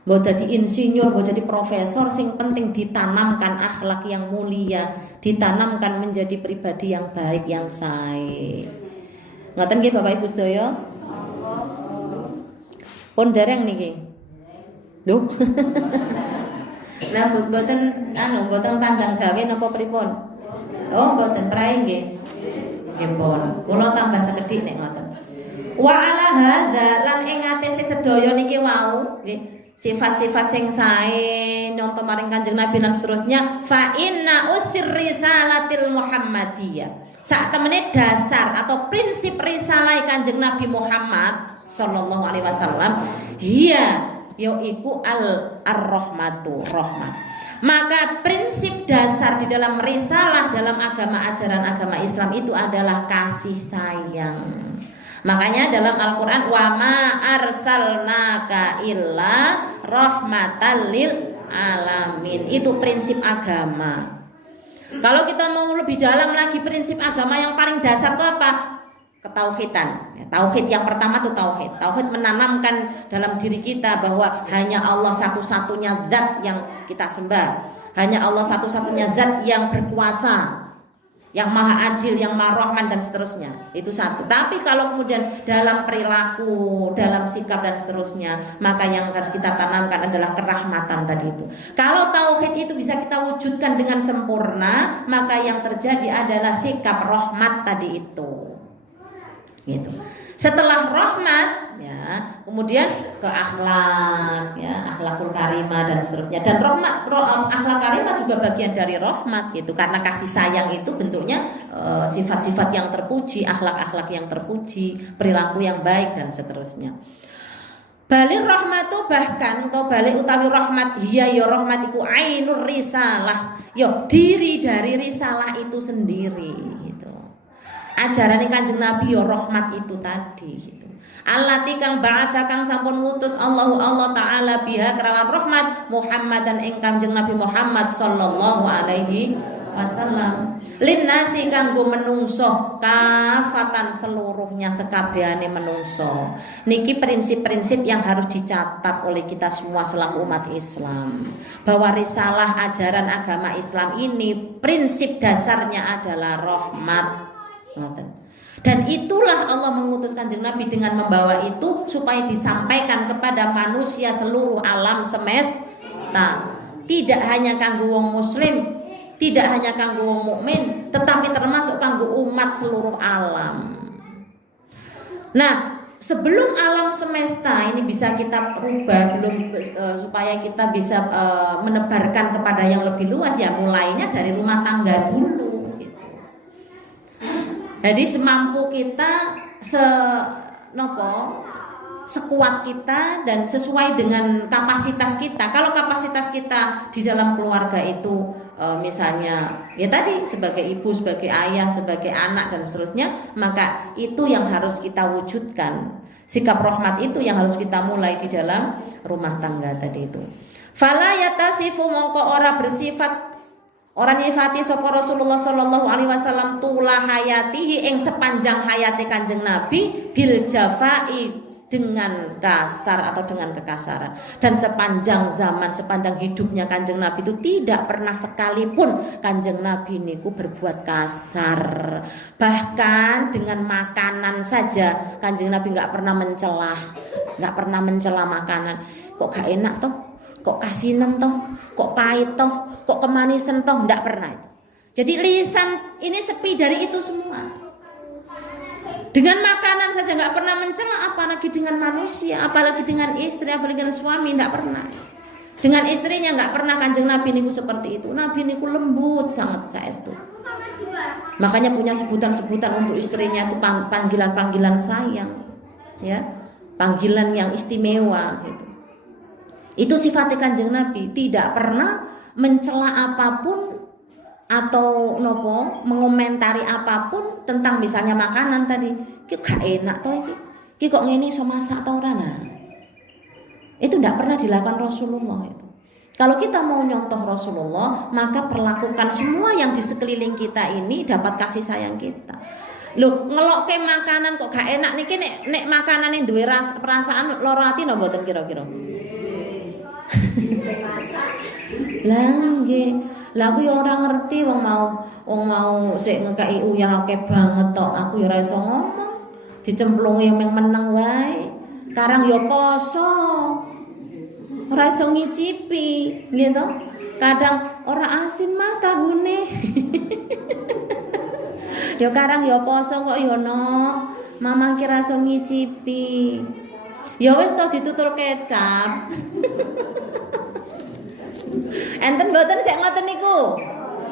Mbok dadi insinyur, mbok jadi profesor, sing penting ditanamkan akhlak yang mulia, ditanamkan menjadi pribadi yang baik, yang sae. Ngoten nggih Bapak Ibu sedaya? Pun dereng niki. Lho. Lah mboten tandang gawe napa pripun? Oh, mboten prae nggih. Nggih pun. Kula tambah sekedhik nek ngoten. Wa ala hadza lan ing atese sedaya niki wau nggih. Sifat-sifat sing sae nyonto maring Kanjeng Nabi lan seterusnya fa inna usir risalatil Muhammadiyah. Sak temene dasar atau prinsip risalah Kanjeng Nabi Muhammad sallallahu alaihi wasallam iya yaiku ar-rahmatu, rahmat. Maka prinsip dasar di dalam risalah dalam ajaran agama Islam itu adalah kasih sayang. Makanya dalam Al-Qur'an wa ma arsalnaka illa rahmatan lil alamin. Itu prinsip agama. Kalau kita mau lebih dalam lagi prinsip agama yang paling dasar itu apa? Ketauhidan. Tauhid yang pertama itu tauhid. Tauhid menanamkan dalam diri kita bahwa hanya Allah satu-satunya zat yang kita sembah. Hanya Allah satu-satunya zat yang berkuasa, yang maha adil, yang maha rahman dan seterusnya. Itu satu. Tapi kalau kemudian dalam perilaku, dalam sikap dan seterusnya, maka yang harus kita tanamkan adalah kerahmatan tadi itu. Kalau tauhid itu bisa kita wujudkan dengan sempurna, maka yang terjadi adalah sikap rahmat tadi itu. Gitu. Setelah rahmat, ya, kemudian ke akhlak, ya, akhlakul karimah dan seterusnya. Dan akhlak karimah juga bagian dari rahmat, gitu. Karena kasih sayang itu bentuknya sifat-sifat yang terpuji, akhlak-akhlak yang terpuji, perilaku yang baik dan seterusnya. Balik rahmatu bahkan atau balik utawi rahmat, ya rahmatiku ainur risalah, yo diri dari risalah itu sendiri, gitu. Ajaran Kanjeng Nabi ya rahmat itu tadi gitu. Allati kang ba'atha kang sampun ngutus Allah taala biha kelawan rahmat Muhammadan ing Kanjeng Nabi Muhammad sallallahu alaihi wasallam linnasi kanggo menungso kafatan seluruhnya sekabehane menungso. Niki prinsip-prinsip yang harus dicatat oleh kita semua selaku umat Islam, bahwa risalah ajaran agama Islam ini prinsip dasarnya adalah rahmat. Dan itulah Allah mengutus Kanjeng Nabi dengan membawa itu supaya disampaikan kepada manusia seluruh alam semesta. Tidak hanya kanggo wong muslim, tidak hanya kanggo wong mukmin, tetapi termasuk kanggo umat seluruh alam. Nah, sebelum alam semesta ini bisa kita rubah, supaya kita bisa menebarkan kepada yang lebih luas, ya mulainya dari rumah tangga dulu. Jadi semampu kita, sekuat kita dan sesuai dengan kapasitas kita. Kalau kapasitas kita di dalam keluarga itu misalnya ya tadi sebagai ibu, sebagai ayah, sebagai anak dan seterusnya, maka itu yang harus kita wujudkan. Sikap rahmat itu yang harus kita mulai di dalam rumah tangga tadi itu. Fala yatasifu mongko ora bersifat orang nyifati sapa Rasulullah sallallahu alaihi wasallam tula hayatihi ing sepanjang hayate Kanjeng Nabi bil jafai dengan kasar atau dengan kekasaran. Dan sepanjang zaman, sepanjang hidupnya Kanjeng Nabi itu tidak pernah sekalipun Kanjeng Nabi niku berbuat kasar. Bahkan dengan makanan saja Kanjeng Nabi nggak pernah mencela makanan. Kok gak enak toh? Kok kasinen toh? Kok pahit toh? Kok kemanisan toh? Enggak pernah. Jadi lisan ini sepi dari itu semua. Dengan makanan saja enggak pernah mencela, apalagi dengan manusia, apalagi dengan istri, apalagi dengan suami, enggak pernah. Dengan istrinya enggak pernah Kanjeng Nabi niku seperti itu. Nabi niku lembut sangat saestu. Makanya punya sebutan-sebutan untuk istrinya itu panggilan-panggilan sayang, ya. Panggilan yang istimewa gitu. Itu sifatnya Kanjeng Nabi, tidak pernah mencela apapun atau mengomentari apapun tentang misalnya makanan tadi. Ki gak enak toh iki. Ki kok ngene iso masak ta ora nah. Itu tidak pernah dilakukan Rasulullah itu. Kalau kita mau nyontoh Rasulullah, maka perlakukan semua yang di sekeliling kita ini dapat kasih sayang kita. Loh, ngelokke makanan kok gak enak niki nek makanane duwe perasaan lara ati napa mboten kira-kira? Lah nggih, lah aku ya ora ngerti wong mau sik ngekeki uyah akeh banget tok. Aku ya ora iso ngomong. Dicemplungi meng meneng wae. Karang ya poso. Ora iso ngicipi, nggih to? Kadang ora asin mah tahune. Ya karang ya poso kok ya no. Mamah kira iso ngicipi. Ya wis to ditutul kecap. Enten mboten sik ngoten niku?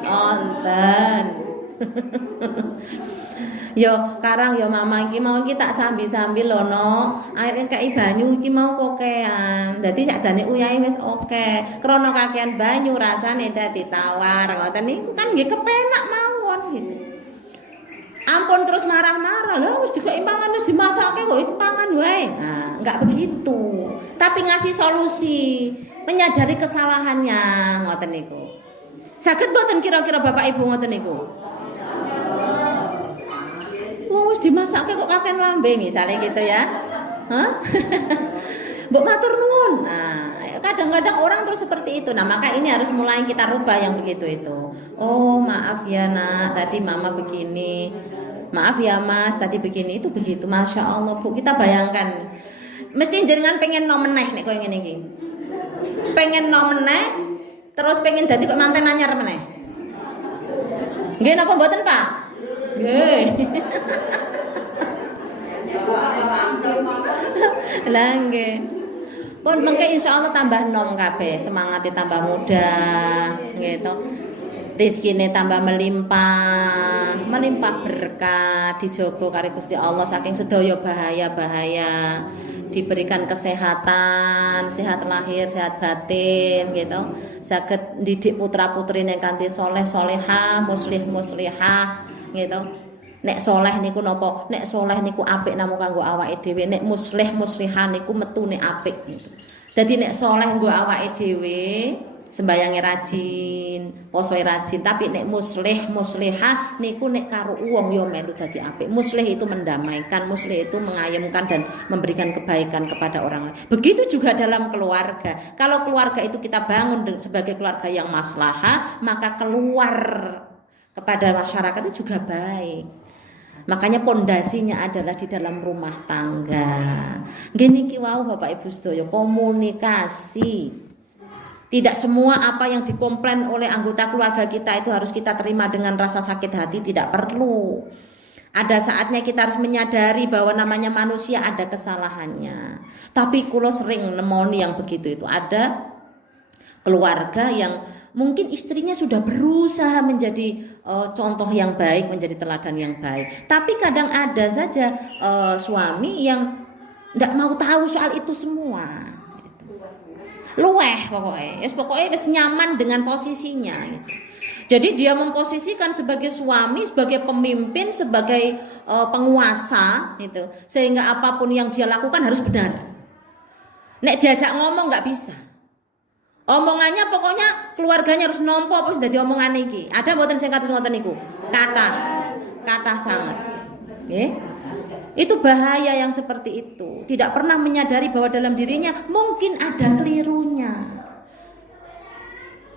Wonten. Yo karang yo mama iki mau iki tak sambil-sambil lho no. Akhirnya kei banyu iki mau kokean. Dadi sakjane uyahe wis oke. Krana kakean banyu rasane dadi tawar. Ngoten niku kan nggih kepenak mawon gitu. Ampun terus marah-marah. Lah wis dikok pangan wis dimasake kok pangan wae. Nah, enggak begitu. Tapi ngasih solusi, menyadari kesalahannya ngoten niku. Saged mboten kira-kira Bapak Ibu ngoten niku? Wis dimasake kok kaken lambe misalnya gitu ya. Hah? Mbok matur nuwun. Nah, kadang-kadang orang terus seperti itu. Nah, maka ini harus mulai kita rubah yang begitu itu. Oh, maaf ya Nak, tadi Mama begini. Maaf ya Mas, tadi begini. Itu begitu. Masya Allah Bu, kita bayangkan. Mesti jenengan pengen no meneh nek koyo ngene iki. Pengen no meneh, terus pengen dadi kok manten anyar meneh. Nggih napa mboten, Pak? Nggih. Lah nggih. Pun mengke insyaallah tambah nom kabeh, semangate tambah muda, gitu. Rezekine tambah melimpah berkah, dijogo karo Gusti Allah saking sedaya bahaya-bahaya. Diberikan kesehatan, sehat lahir, sehat batin gitu. Saged didik putra-putrine kanthi saleh salehah, muslih muslihah gitu. Nek soleh niku napa? Nek soleh niku apik namung kanggo awake dhewe, nek muslih muslihah niku metune apik gitu. Dadi nek soleh nggo awake dhewe, sembayange rajin, posoe rajin, tapi nek muslih muslihah niku nek karo wong ya melu dadi apik. Muslih itu mendamaikan, muslih itu mengayemkan dan memberikan kebaikan kepada orang lain. Begitu juga dalam keluarga. Kalau keluarga itu kita bangun sebagai keluarga yang maslahah, maka keluar kepada masyarakat itu juga baik. Makanya pondasinya adalah di dalam rumah tangga. Gini ki wau Bapak Ibu sedaya, komunikasi. Tidak semua apa yang dikomplain oleh anggota keluarga kita itu harus kita terima dengan rasa sakit hati, tidak perlu. Ada saatnya kita harus menyadari bahwa namanya manusia ada kesalahannya. Tapi kulo sering nemoni yang begitu itu. Ada keluarga yang mungkin istrinya sudah berusaha menjadi contoh yang baik, menjadi teladan yang baik. Tapi kadang ada saja suami yang tidak mau tahu soal itu semua. Luweh pokoknya wis nyaman dengan posisinya gitu. Jadi dia memposisikan sebagai suami, sebagai pemimpin, sebagai penguasa gitu. Sehingga apapun yang dia lakukan harus benar. Nek diajak ngomong nggak bisa. Omongannya pokoknya keluarganya harus nompo apa sudah diomongan iki. Ada mboten sing kados ngoten niku? Kata sangat. Nggih. Itu bahaya yang seperti itu. Tidak pernah menyadari bahwa dalam dirinya mungkin ada kelirunya.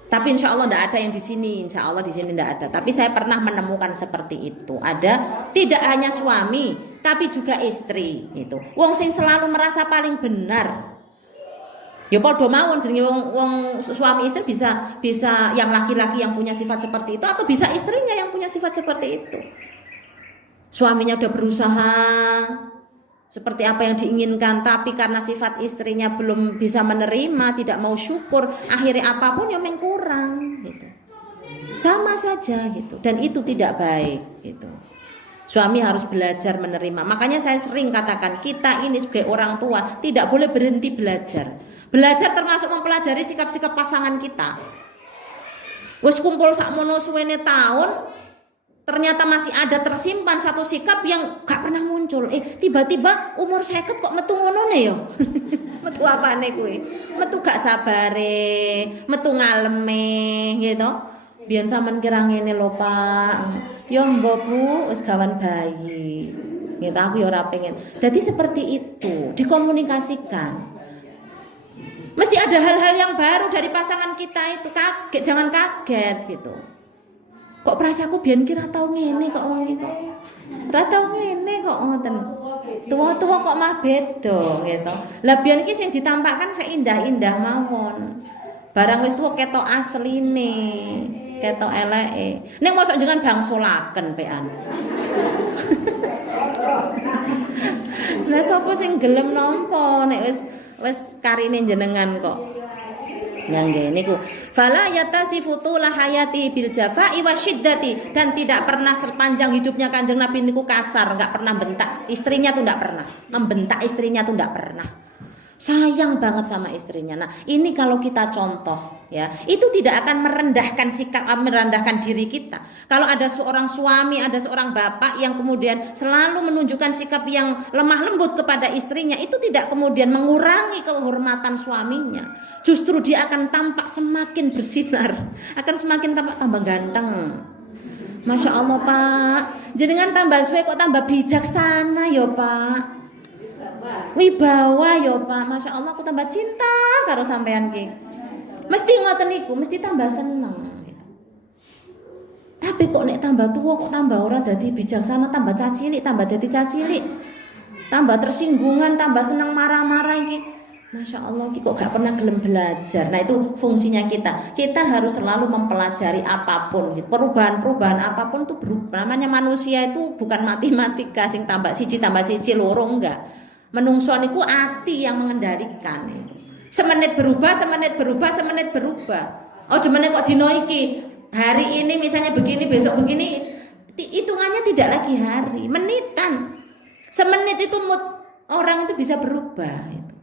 Tapi insya Allah tidak ada yang di sini. Insya Allah di sini tidak ada. Tapi saya pernah menemukan seperti itu. Ada tidak hanya suami, tapi juga istri. Itu. Wong sing selalu merasa paling benar. Ya padha mawon jenenge wong suami istri bisa yang laki-laki yang punya sifat seperti itu atau bisa istrinya yang punya sifat seperti itu. Suaminya udah berusaha seperti apa yang diinginkan, tapi karena sifat istrinya belum bisa menerima, tidak mau syukur, akhirnya apapun yang kurang gitu. Sama saja gitu, dan itu tidak baik gitu. Suami harus belajar menerima. Makanya saya sering katakan, kita ini sebagai orang tua tidak boleh berhenti belajar. Belajar termasuk mempelajari sikap-sikap pasangan kita. Wes kumpul sakmono suwene tahun, ternyata masih ada tersimpan satu sikap yang gak pernah muncul. Tiba-tiba umur 50 kok metu ngono ne yo. Metu apane kuwi? Metu gak sabare, metu ngaleme gitu. Biyen sampean kira ngene lho, Pak. Yo mbok Bu, wis gawan bayi. Gitu aku yo ora pengen. Jadi seperti itu, dikomunikasikan. Mesti ada hal-hal yang baru dari pasangan kita itu, kaget, jangan kaget gitu. Kok perasaanku biyen kira tau ngene kok wong iki kok. Ora tau ngene kok ngoten. Tua-tua kok mah beda gitu. Lah biyen iki sing ditampakkan seindah-indah mawon. Barang wis tuwa ketok asline, ketok eleke. Ning mosok jenengan bangsulaken pean. Lah sapa sing gelem nampa nek wis karine jenengan kok. Ya nggih niku. Fala yatasifu tula hayati bil jafai wasyiddati, dan tidak pernah sepanjang hidupnya Kanjeng Nabi niku kasar, enggak pernah bentak istrinya tuh, enggak pernah. Membentak istrinya tuh enggak pernah. Sayang banget sama istrinya. Nah, ini kalau kita contoh ya, itu tidak akan merendahkan sikap, merendahkan diri kita. Kalau ada seorang suami, ada seorang bapak yang kemudian selalu menunjukkan sikap yang lemah lembut kepada istrinya, itu tidak kemudian mengurangi kehormatan suaminya. Justru dia akan tampak semakin bersinar, akan semakin tampak tambah ganteng. Masya Allah Pak, jenengan tambah suwe kok tambah bijaksana ya Pak. Wibawa yo Pak, Masya Allah aku tambah cinta karo sampean ki. Mesti ngoten niku, mesti tambah seneng. Tapi kok nek tambah tua kok tambah ora dadi bijaksana, tambah cacilik, tambah dadi cacilik. Tambah tersinggungan, tambah seneng marah-marah iki. Masya Allah ki kok gak pernah gelem belajar. Nah itu fungsinya kita. Kita harus selalu mempelajari apapun. Perubahan-perubahan apapun tuh berubah. Namanya manusia itu bukan matematika sing tambah siji loro enggak. Menungso niku ati yang mengendalikan itu. Semenit berubah. Oh cuman kok dino iki hari ini misalnya begini, besok begini, hitungannya tidak lagi hari, menitan. Semenit itu mood orang itu bisa berubah itu.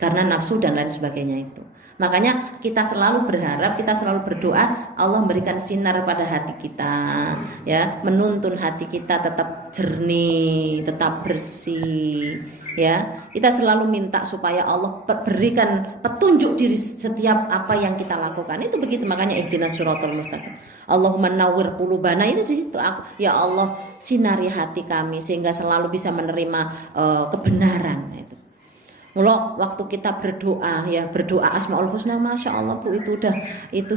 Karena nafsu dan lain sebagainya itu. Makanya kita selalu berharap, kita selalu berdoa Allah memberikan sinar pada hati kita, ya, menuntun hati kita tetap jernih, tetap bersih, ya. Kita selalu minta supaya Allah berikan petunjuk di setiap apa yang kita lakukan. Itu begitu, makanya ihdinas siratal mustaqim. Allahumma nawwir qulubana, itu di situ. Ya Allah, sinari hati kami sehingga selalu bisa menerima kebenaran itu. Mula waktu kita berdoa ya, berdoa Asmaul Husna, Masya Allah Bu, itu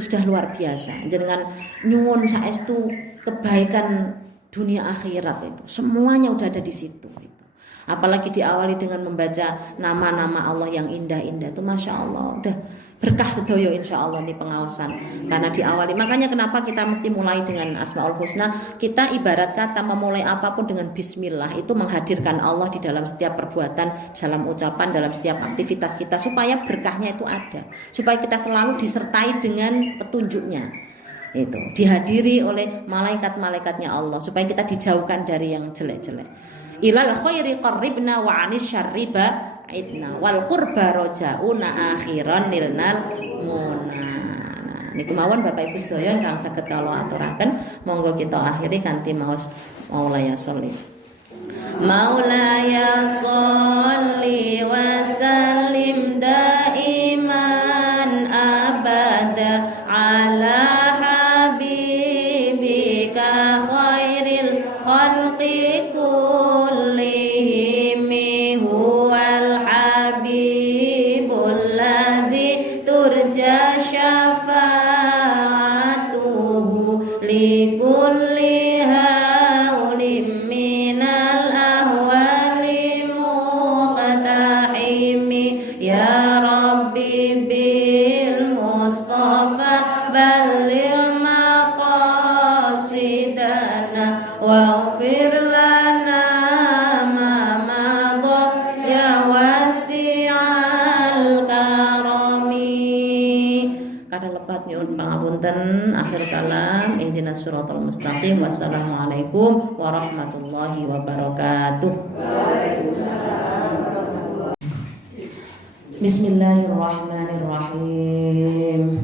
sudah luar biasa. Jangan nyuwun saestu kebaikan dunia akhirat itu semuanya udah ada di situ. Apalagi diawali dengan membaca nama-nama Allah yang indah-indah itu, Masya Allah udah berkah sedoyo insya Allah di pengawasan. Karena diawali, makanya kenapa kita mesti mulai dengan Asmaul Husna. Kita ibarat kata memulai apapun dengan Bismillah, itu menghadirkan Allah di dalam setiap perbuatan, dalam ucapan, dalam setiap aktivitas kita, supaya berkahnya itu ada, supaya kita selalu disertai dengan petunjuknya, itu dihadiri oleh malaikat-malaikatnya Allah, supaya kita dijauhkan dari yang jelek-jelek. Ilal khairi qarribna wa anis syarri ba'idna wal qurba rojauna akhiran nilnal muna. Nah, niku mawon Bapak Ibu sedaya kang saged kula aturaken, monggo kita akhiri kanthi maos maulaya sholli. Maulaya sholli wa sallim daiman abada ala habibika khairil khalqi likulli haulim minal ahwali muqtahimi ya Rabbi bil Mustafa balligh maqasidana waghfir lana ma madha ya wasi'al karami. Kadang lepat nyuwun pangapunten, akhir kalam ihdinas siratal mustaqim. Wassalamualaikum warahmatullahi wabarakatuh. Bismillahirrahmanirrahim.